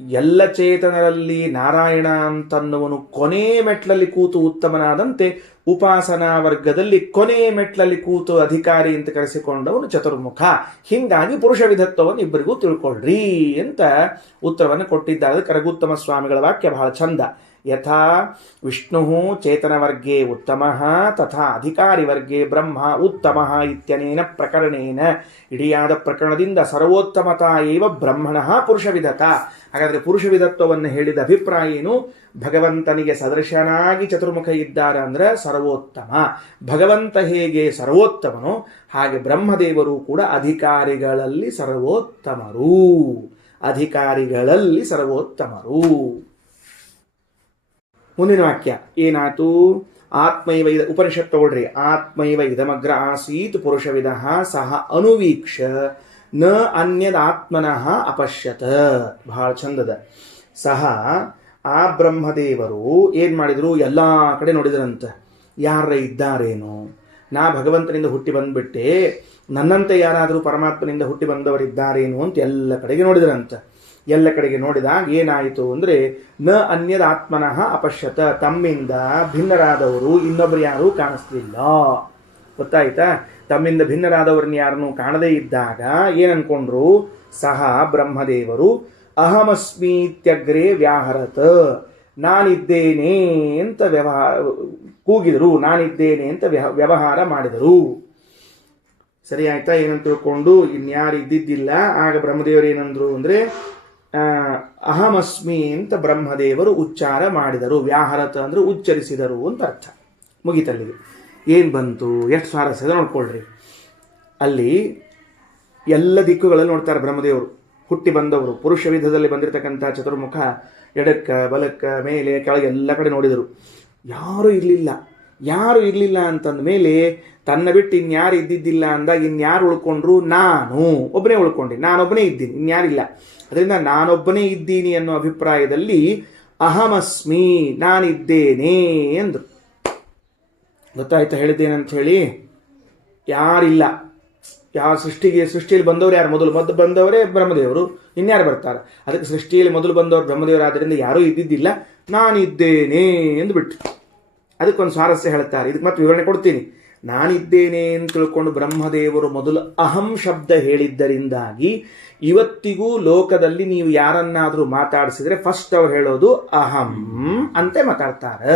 ಎಲ್ಲ ಚೇತನರಲ್ಲಿ ನಾರಾಯಣ ಅಂತನ್ನುವನು ಕೊನೆ ಮೆಟ್ಲಲ್ಲಿ ಕೂತು ಉತ್ತಮನಾದಂತೆ ಉಪಾಸನಾ ವರ್ಗದಲ್ಲಿ ಕೊನೆ ಮೆಟ್ಲಲ್ಲಿ ಕೂತು ಅಧಿಕಾರಿ ಅಂತ ಕರೆಸಿಕೊಂಡವನು ಚತುರ್ಮುಖ. ಹೀಗಾಗಿ ಪುರುಷ ವಿಧತ್ವವನ್ನು ಇಬ್ಬರಿಗೂ ತಿಳ್ಕೊಳ್ರಿ ಅಂತ ಉತ್ತರವನ್ನು ಕೊಟ್ಟಿದ್ದಾರೆ. ರಘುತ್ತಮ ಸ್ವಾಮಿಗಳ ವಾಕ್ಯ ಬಹಳ ಚಂದ. ಯಥಾ ವಿಷ್ಣುಃ ಚೇತನವರ್ಗೇ ಉತ್ತಮಃ ತಥಾ ಅಧಿಕಾರಿವರ್ಗೇ ಬ್ರಹ್ಮ ಉತ್ತಮಃ ಇತ್ಯನೇನ ಪ್ರಕರಣೇನ ಇಡಿಯಾದ ಪ್ರಕರಣದಿಂದ ಸರ್ವೋತ್ತಮತಾ ಏವ ಬ್ರಹ್ಮಣಃ ಪುರುಷವಿಧತ. ಹಾಗಾದರೆ ಪುರುಷವಿಧತ್ವವನ್ನು ಹೇಳಿದ ಅಭಿಪ್ರಾಯ ಏನು? ಭಗವಂತನಿಗೆ ಸದೃಶನಾಗಿ ಚತುರ್ಮುಖ ಇದ್ದಾರೆ ಅಂದರೆ ಸರ್ವೋತ್ತಮ. ಭಗವಂತ ಹೇಗೆ ಸರ್ವೋತ್ತಮನೋ ಹಾಗೆ ಬ್ರಹ್ಮದೇವರು ಕೂಡ ಅಧಿಕಾರಿಗಳಲ್ಲಿ ಸರ್ವೋತ್ತಮರು. ಅಧಿಕಾರಿಗಳಲ್ಲಿ ಸರ್ವೋತ್ತಮರು. ಮುಂದಿನ ವಾಕ್ಯ ಏನಾಯ್ತು? ಆತ್ಮೈವ ಉಪನಿಷತ್ ತಗೊಳ್ರಿ. ಆತ್ಮೈವ ಇದಮಗ್ರ ಆಸೀತ್ ಪುರುಷವಿದ ಸಹ ಅನುವೀಕ್ಷ ನ ಅನ್ಯದಾತ್ಮನಃ ಅಪಶ್ಯತ. ಬಹಳ ಚಂದದ. ಸಹ ಆ ಬ್ರಹ್ಮದೇವರು ಏನ್ ಮಾಡಿದ್ರು? ಎಲ್ಲ ಕಡೆ ನೋಡಿದ್ರಂತ. ಯಾರ ಇದ್ದಾರೇನು? ನಾ ಭಗವಂತನಿಂದ ಹುಟ್ಟಿ ಬಂದ್ಬಿಟ್ಟೆ, ನನ್ನಂತೆ ಯಾರಾದರೂ ಪರಮಾತ್ಮನಿಂದ ಹುಟ್ಟಿ ಬಂದವರಿದ್ದಾರೇನು ಅಂತ ಎಲ್ಲ ಕಡೆಗೆ ನೋಡಿದ್ರಂತ. ಎಲ್ಲ ಕಡೆಗೆ ನೋಡಿದಾಗ ಏನಾಯಿತು ಅಂದರೆ ನ ಅನ್ಯದ ಆತ್ಮನಃ ಅಪಶ್ಯತ. ತಮ್ಮಿಂದ ಭಿನ್ನರಾದವರು ಇನ್ನೊಬ್ಬರು ಯಾರೂ ಕಾಣಿಸ್ಲಿಲ್ಲ. ಗೊತ್ತಾಯ್ತಾ? ತಮ್ಮಿಂದ ಭಿನ್ನರಾದವರನ್ನ ಯಾರನ್ನೂ ಕಾಣದೇ ಇದ್ದಾಗ ಏನನ್ಕೊಂಡ್ರು? ಸಹ ಬ್ರಹ್ಮದೇವರು ಅಹಮಸ್ಮೀತ್ಯಗ್ರೇ ವ್ಯಾಹರತ. ನಾನಿದ್ದೇನೆ ಅಂತ ಕೂಗಿದರು. ನಾನಿದ್ದೇನೆ ಅಂತ ವ್ಯವಹಾರ ಮಾಡಿದರು. ಸರಿ ಆಯ್ತಾ? ಏನಂತ ತಿಳ್ಕೊಂಡು ಇನ್ಯಾರು ಇದ್ದಿದ್ದಿಲ್ಲ. ಆಗ ಬ್ರಹ್ಮದೇವರು ಏನಂದ್ರು ಅಂದರೆ ಅಹಮಸ್ಮಿ ಅಂತ ಬ್ರಹ್ಮದೇವರು ಉಚ್ಚಾರ ಮಾಡಿದರು. ವ್ಯಾಹರತ ಅಂದ್ರೆ ಉಚ್ಚರಿಸಿದರು ಅಂತ ಅರ್ಥ. ಮುಗಿತಲ್ಲಿಗೆ ಏನು ಬಂತು? ಎಷ್ಟು ಸ್ವಾರಸ್ಯದ ನೋಡ್ಕೊಳ್ರಿ. ಅಲ್ಲಿ ಎಲ್ಲ ದಿಕ್ಕುಗಳಲ್ಲಿ ನೋಡ್ತಾರೆ ಬ್ರಹ್ಮದೇವರು. ಹುಟ್ಟಿ ಬಂದವರು ಪುರುಷ ವಿಧದಲ್ಲಿ ಬಂದಿರತಕ್ಕಂಥ ಚತುರ್ಮುಖ ಎಡಕ್ಕ ಬಲಕ್ಕ ಮೇಲೆ ಕೆಳಗೆ ಎಲ್ಲ ಕಡೆ ನೋಡಿದರು. ಯಾರೂ ಇರಲಿಲ್ಲ. ಯಾರು ಇರಲಿಲ್ಲ ಅಂತಂದ ಮೇಲೆ ತನ್ನ ಬಿಟ್ಟು ಇನ್ಯಾರು ಇದ್ದಿದ್ದಿಲ್ಲ ಅಂದಾಗ ಇನ್ಯಾರು ಉಳ್ಕೊಂಡ್ರು? ನಾನು ಒಬ್ಬನೇ ಉಳ್ಕೊಂಡೆ. ನಾನೊಬ್ಬನೇ ಇದ್ದೀನಿ, ಇನ್ಯಾರಿಲ್ಲ. ಅದರಿಂದ ನಾನೊಬ್ಬನೇ ಇದ್ದೀನಿ ಅನ್ನೋ ಅಭಿಪ್ರಾಯದಲ್ಲಿ ಅಹಮಸ್ಮಿ, ನಾನಿದ್ದೇನೆ ಅಂದರು. ಗೊತ್ತಾಯ್ತಾ ಹೇಳಿದ್ದೇನಂತ ಹೇಳಿ? ಯಾರಿಲ್ಲ. ಯಾವ ಸೃಷ್ಟಿಯಲ್ಲಿ ಬಂದವರು ಯಾರು? ಮೊದಲು ಬಂದವರೇ ಬ್ರಹ್ಮದೇವರು. ಇನ್ಯಾರು ಬರ್ತಾರೆ? ಅದಕ್ಕೆ ಸೃಷ್ಟಿಯಲ್ಲಿ ಮೊದಲು ಬಂದವರು ಬ್ರಹ್ಮದೇವರಾದ್ದರಿಂದ ಯಾರೂ ಇದ್ದಿದ್ದಿಲ್ಲ, ನಾನಿದ್ದೇನೆ ಎಂದು ಬಿಟ್ಟು. ಅದಕ್ಕೊಂದು ಸ್ವಾರಸ್ಯ ಹೇಳ್ತಾರೆ. ಇದಕ್ಕೆ ಮತ್ತೆ ವಿವರಣೆ ಕೊಡ್ತೀನಿ. ನಾನಿದ್ದೇನೆ ಅಂತ ತಿಳ್ಕೊಂಡು ಬ್ರಹ್ಮದೇವರು ಮೊದಲು ಅಹಂ ಶಬ್ದ ಹೇಳಿದ್ದರಿಂದಾಗಿ ಇವತ್ತಿಗೂ ಲೋಕದಲ್ಲಿ ನೀವು ಯಾರನ್ನಾದರೂ ಮಾತಾಡಿಸಿದ್ರೆ ಫಸ್ಟ್ ಅವ್ರು ಹೇಳೋದು ಅಹಂ ಅಂತೆ ಮಾತಾಡ್ತಾರೆ.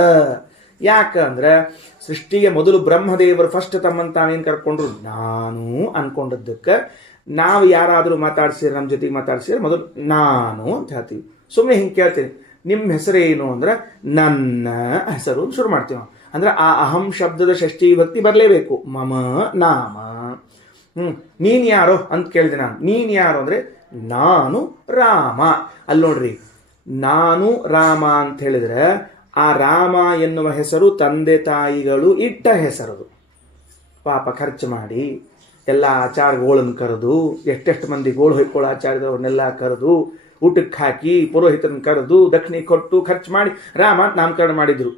ಯಾಕಂದ್ರೆ ಸೃಷ್ಟಿಗೆ ಮೊದಲು ಬ್ರಹ್ಮದೇವರು ಫಸ್ಟ್ ತಮ್ಮನ್ನು ತಾವೇನು ಕರ್ಕೊಂಡ್ರು? ನಾನು ಅನ್ಕೊಂಡದ್ದಕ್ಕೆ ನಾವು ಯಾರಾದರೂ ಮಾತಾಡ್ಸಿದ್ರೆ, ನಮ್ಮ ಜೊತೆಗೆ ಮಾತಾಡ್ಸಿದ್ರೆ ಮೊದಲು ನಾನು ಅಂತ ಹೇಳ್ತೀವಿ. ಸುಮ್ಮನೆ ಹಿಂಗೆ ಕೇಳ್ತೀನಿ, ನಿಮ್ಮ ಹೆಸರೇನು ಅಂದ್ರೆ ನನ್ನ ಹೆಸರು ಶುರು ಮಾಡ್ತೀವಿ. ಅಂದ್ರೆ ಆ ಅಹಂ ಶಬ್ದದ ಷಷ್ಠಿ ಭಕ್ತಿ ಬರಲೇಬೇಕು. ಮಮ ನಾಮ. ನೀನು ಯಾರೋ ಅಂತ ಕೇಳಿದೆ ನಾನು. ನೀನು ಯಾರು ಅಂದರೆ ನಾನು ರಾಮ. ಅಲ್ಲಿ ನೋಡ್ರಿ, ನಾನು ರಾಮ ಅಂತ ಹೇಳಿದ್ರೆ ಆ ರಾಮ ಎನ್ನುವ ಹೆಸರು ತಂದೆ ತಾಯಿಗಳು ಇಟ್ಟ ಹೆಸರದು. ಪಾಪ ಖರ್ಚು ಮಾಡಿ ಎಲ್ಲ ಆಚಾರಗಳನ್ನು ಕರೆದು, ಎಷ್ಟೆಷ್ಟು ಮಂದಿ ಗೋಳು ಹೊಯ್ಕೊಳ್ಳೋ ಆಚಾರ್ಯದವ್ರನ್ನೆಲ್ಲ ಕರೆದು, ಊಟಕ್ಕೆ ಹಾಕಿ ಪುರೋಹಿತರನ್ನು ಕರೆದು ದಕ್ಷಿಣೆ ಕೊಟ್ಟು ಖರ್ಚು ಮಾಡಿ ರಾಮ ನಾಮಕರಣ ಮಾಡಿದ್ರು.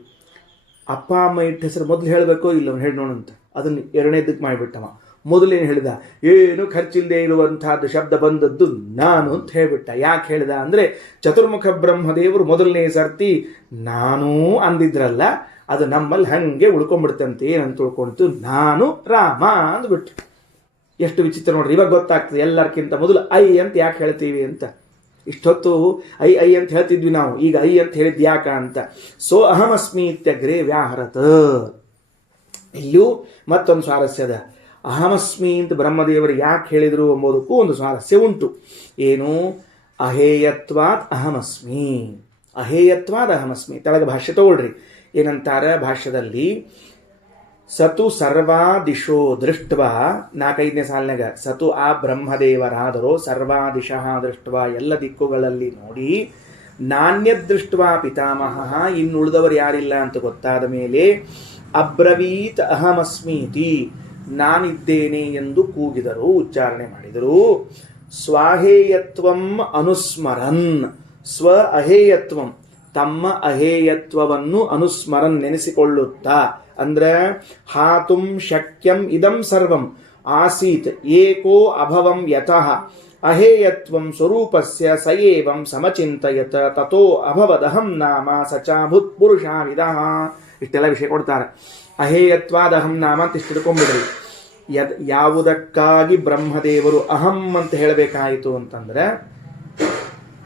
ಅಪ್ಪ ಅಮ್ಮ ಇಟ್ಟ ಹೆಸರು ಮೊದಲು ಹೇಳಬೇಕೋ ಇಲ್ಲ ಹೇಳಿ ನೋಡಂತ. ಅದನ್ನು ಎರಡನೇದಕ್ಕೆ ಮಾಡಿಬಿಟ್ಟವ. ಮೊದಲೇನು ಹೇಳಿದ? ಏನು ಖರ್ಚಿಲ್ಲದೆ ಇರುವಂತಹದ್ದು ಶಬ್ದ ಬಂದದ್ದು ನಾನು ಅಂತ ಹೇಳಿಬಿಟ್ಟ. ಯಾಕೆ ಹೇಳಿದ ಅಂದರೆ ಚತುರ್ಮುಖ ಬ್ರಹ್ಮದೇವರು ಮೊದಲನೇ ಸರ್ತಿ ನಾನು ಅಂದಿದ್ರಲ್ಲ, ಅದು ನಮ್ಮಲ್ಲಿ ಹಂಗೆ ಉಳ್ಕೊಂಡ್ಬಿಡ್ತಂತೆ. ಏನಂತ ಉಳ್ಕೊಂತು? ನಾನು ರಾಮ ಅಂದ್ಬಿಟ್ಟು. ಎಷ್ಟು ವಿಚಿತ್ರ ನೋಡ್ರಿ. ಇವಾಗ ಗೊತ್ತಾಗ್ತದೆ ಎಲ್ಲರಿಗಿಂತ ಮೊದಲು ಐ ಅಂತ ಯಾಕೆ ಹೇಳ್ತೀವಿ ಅಂತ. ಇಷ್ಟೊತ್ತು ಐ ಅಂತ ಹೇಳ್ತಿದ್ವಿ ನಾವು, ಈಗ ಐ ಅಂತ ಹೇಳಿದ್ ಯಾಕ ಅಂತ. ಸೋ ಅಹಮಸ್ಮಿ ಇತ್ಯಗ್ರೇ ವ್ಯಾಹರತ. ಇಲ್ಲೂ ಮತ್ತೊಂದು ಸ್ವಾರಸ್ಯದ. ಅಹಮಸ್ಮಿ ಅಂತ ಬ್ರಹ್ಮದೇವರು ಯಾಕೆ ಹೇಳಿದರು ಎಂಬುದಕ್ಕೂ ಒಂದು ಸ್ವಾರಸ್ಯ ಉಂಟು. ಏನು? ಅಹೇಯತ್ವಾತ್ ಅಹಮಸ್ಮಿ. ಅಹೇಯತ್ವಾದ್ ಅಹಮಸ್ಮಿ. ತೆಳಗ ಭಾಷ್ಯ ತಗೊಳ್ರಿ. ಏನಂತಾರೆ ಭಾಷ್ಯದಲ್ಲಿ? ಸತು ಸರ್ವಾದಿಶೋ ದೃಷ್ಟ್ವಾ, 4-5ನೇ ಸಾಲಿನಾಗ ಸತು ಆ ಬ್ರಹ್ಮದೇವರಾದರೋ ಸರ್ವಾದಿಶಃ ದೃಷ್ಟ್ವಾ ಎಲ್ಲ ದಿಕ್ಕುಗಳಲ್ಲಿ ನೋಡಿ, ನಾಣ್ಯದೃಷ್ಟ್ವಾ ಪಿತಾಮಹ ಇನ್ನುಳಿದವರು ಯಾರಿಲ್ಲ ಅಂತ ಗೊತ್ತಾದ ಮೇಲೆ ಅಬ್ರವೀತ್ ಅಹಮಸ್ಮೀತಿ ನಾನಿದ್ದೇನೆ ಎಂದು ಕೂಗಿದರು, ಉಚ್ಚಾರಣೆ ಮಾಡಿದರು. ಸ್ವಾಹೇಯತ್ವಂ ಅನುಸ್ಮರನ್, ಸ್ವ ಅಹೇಯತ್ವಂ ತಮ್ಮ ಅಹೇಯತ್ವವನ್ನು ಅನುಸ್ಮರನ್ ನೆನೆಸಿಕೊಳ್ಳುತ್ತಾ, ಅಂದ್ರೆ ಹಾತುಂ ಶಕ್ಯಂ ಇದಂ ಸರ್ವಂ ಆಸೀತ್ ಏಕೋ ಅಭವಂ ಯತಃ ಅಹೇಯತ್ವಂ ಸ್ವರೂಪಸ್ಯ ಸಯೇವಂ ಸಮಚಿಂತಯತ ತಥೋ ಅಭವದಹಂ ನಾಮ ಸಚಾಭುತ್ ಪುರುಷಾವಿದಃ. ಇಷ್ಟೆಲ್ಲ ವಿಷಯ ಕೊಡ್ತಾರೆ. ಅಹೇಯತ್ವಾದ ಅಹಂ ನಾಮ ಅಂತ ಇಷ್ಟು ಹಿಡ್ಕೊಂಡ್ಬಿಡ್ರಿ. ಯಾವುದಕ್ಕಾಗಿ ಬ್ರಹ್ಮದೇವರು ಅಹಂ ಅಂತ ಹೇಳಬೇಕಾಯಿತು ಅಂತಂದ್ರೆ,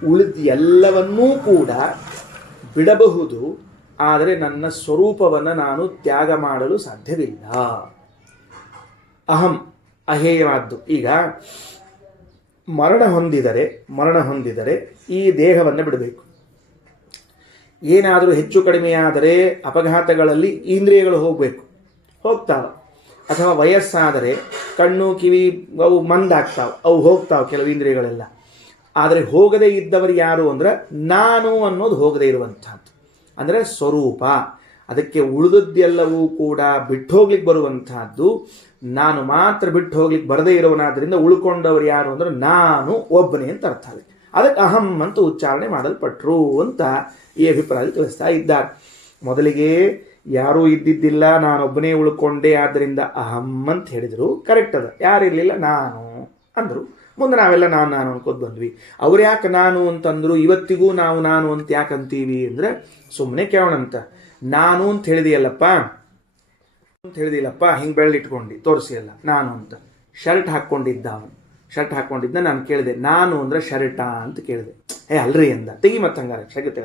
ಉಳಿದ ಎಲ್ಲವನ್ನೂ ಕೂಡ ಬಿಡಬಹುದು, ಆದರೆ ನನ್ನ ಸ್ವರೂಪವನ್ನು ನಾನು ತ್ಯಾಗ ಮಾಡಲು ಸಾಧ್ಯವಿಲ್ಲ. ಅಹಂ ಅಹೇಯವಾದ್ದು. ಈಗ ಮರಣ ಹೊಂದಿದರೆ ಈ ದೇಹವನ್ನು ಬಿಡಬೇಕು. ಏನಾದರೂ ಹೆಚ್ಚು ಕಡಿಮೆಯಾದರೆ ಅಪಘಾತಗಳಲ್ಲಿ ಇಂದ್ರಿಯಗಳು ಹೋಗ್ತಾವೆ. ಅಥವಾ ವಯಸ್ಸಾದರೆ ಕಣ್ಣು ಕಿವಿ ಅವು ಮಂದಾಗ್ತಾವೆ, ಅವು ಹೋಗ್ತಾವೆ ಕೆಲವು ಇಂದ್ರಿಯಗಳೆಲ್ಲ. ಆದರೆ ಹೋಗದೇ ಇದ್ದವರು ಯಾರು ಅಂದ್ರೆ ನಾನು ಅನ್ನೋದು ಹೋಗದೇ ಇರುವಂಥದ್ದು, ಅಂದರೆ ಸ್ವರೂಪ. ಅದಕ್ಕೆ ಉಳಿದದ್ದೆಲ್ಲವೂ ಕೂಡ ಬಿಟ್ಟು ಹೋಗ್ಲಿಕ್ಕೆ ಬರುವಂತಹದ್ದು, ನಾನು ಮಾತ್ರ ಬಿಟ್ಟು ಹೋಗ್ಲಿಕ್ಕೆ ಬರದೇ ಇರೋನಾದ್ರಿಂದ ಉಳ್ಕೊಂಡವರು ಯಾರು ಅಂದ್ರೆ ನಾನು ಒಬ್ಬನೇ ಅಂತ ಅರ್ಥ. ಅದಕ್ಕೆ ಅಹಂ ಅಂತ ಉಚ್ಚಾರಣೆ ಮಾಡಲ್ಪಟ್ರು ಅಂತ ಈ ಅಭಿಪ್ರಾಯ ತಿಳಿಸ್ತಾ ಇದ್ದಾರೆ. ಮೊದಲಿಗೆ ಯಾರೂ ಇದ್ದಿದ್ದಿಲ್ಲ, ನಾನೊಬ್ಬನೇ ಉಳ್ಕೊಂಡೆ, ಆದ್ದರಿಂದ ಅಹಂ ಅಂತ ಹೇಳಿದರು. ಕರೆಕ್ಟ್ ಅದ, ಯಾರಿರಲಿಲ್ಲ, ನಾನು ಅಂದರು. ಮುಂದೆ ನಾವೆಲ್ಲ ನಾನು ಅನ್ಕೋದ್ ಬಂದ್ವಿ. ಅವ್ರು ಯಾಕೆ ನಾನು ಅಂತಂದ್ರು? ಇವತ್ತಿಗೂ ನಾವು ನಾನು ಅಂತ ಯಾಕೆ ಅಂತೀವಿ ಅಂದ್ರೆ ಸುಮ್ಮನೆ ಕೇಳೋಣಂತ. ನಾನು ಅಂತ ಹೇಳಿದೆಯಲ್ಲಪ್ಪ ಹಿಂಗೆ ಬೆಳ್ಳಿಟ್ಕೊಂಡು ತೋರಿಸಿ ಅಲ್ಲ ನಾನು ಅಂತ. ಶರ್ಟ್ ಹಾಕ್ಕೊಂಡಿದ್ದ ನಾನು ಕೇಳಿದೆ ನಾನು ಅಂದ್ರೆ ಶರ್ಟ ಅಂತ ಕೇಳಿದೆ. ಅಲ್ರಿ ಅಂದ. ತೆಗಿ ಮತ್ತೆ ಹಂಗಾರೆ ಶಗತ್ತೆ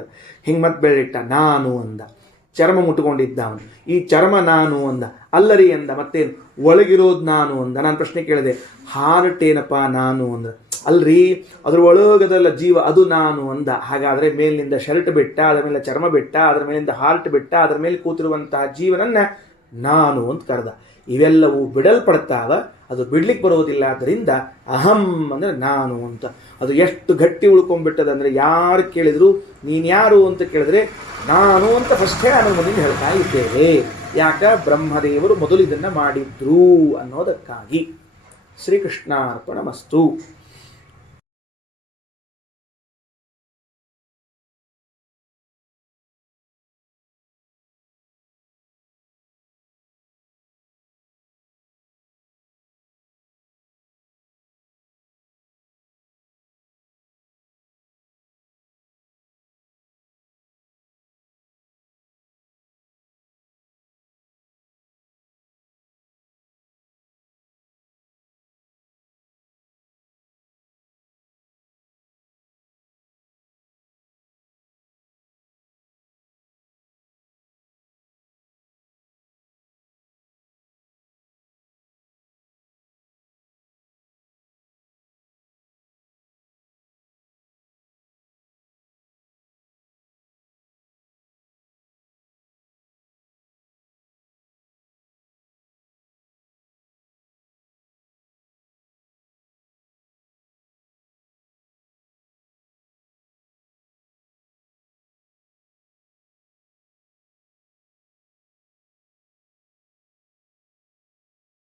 ಹಿಂಗೆ ಮತ್ತೆ ಬೆಳ್ಳಿಟ್ಟ ನಾನು ಅಂದ. ಚರ್ಮ ಮುಟ್ಕೊಂಡಿದ್ದ ಅವನು, ಈ ಚರ್ಮ ನಾನು ಅಂದ. ಅಲ್ಲರಿ ಅಂದ. ಮತ್ತೇನು ಒಳಗಿರೋದು ನಾನು ಅಂದ. ನಾನು ಪ್ರಶ್ನೆ ಕೇಳಿದೆ, ಹಾರ್ಟ್ ಏನಪ್ಪ ನಾನು ಅಂದ. ಅಲ್ರಿ ಅದ್ರ ಒಳಗದಲ್ಲ ಜೀವ, ಅದು ನಾನು ಅಂದ. ಹಾಗಾದ್ರೆ ಮೇಲಿನಿಂದ ಶರ್ಟ್ ಬಿಟ್ಟ, ಅದರ ಮೇಲೆ ಚರ್ಮ ಬಿಟ್ಟ, ಅದರ ಮೇಲಿಂದ ಹಾರ್ಟ್ ಬಿಟ್ಟ, ಅದರ ಮೇಲೆ ಕೂತಿರುವಂತಹ ಜೀವನನ್ನ ನಾನು ಅಂತ ಕರೆದ. ಇವೆಲ್ಲವೂ ಬಿಡಲ್ಪಡ್ತಾವ, ಅದು ಬಿಡ್ಲಿಕ್ಕೆ ಬರೋದಿಲ್ಲ. ಆದ್ದರಿಂದ ಅಹಂ ಅಂದ್ರೆ ನಾನು ಅಂತ. ಅದು ಎಷ್ಟು ಗಟ್ಟಿ ಉಳ್ಕೊಂಡ್ಬಿಟ್ಟದಂದ್ರೆ ಯಾರು ಕೇಳಿದ್ರು ನೀನು ಯಾರು ಅಂತ ಕೇಳಿದ್ರೆ ನಾನು ಅಂತ ಫಸ್ಟೇ ಮುಂದೆ ಹೇಳ್ತಾ ಇದ್ದೇವೆ. ಯಾಕ? ಬ್ರಹ್ಮದೇವರು ಮೊದಲು ಇದನ್ನ ಮಾಡಿದ್ರು ಅನ್ನೋದಕ್ಕಾಗಿ. ಶ್ರೀಕೃಷ್ಣಾರ್ಪಣಮಸ್ತು.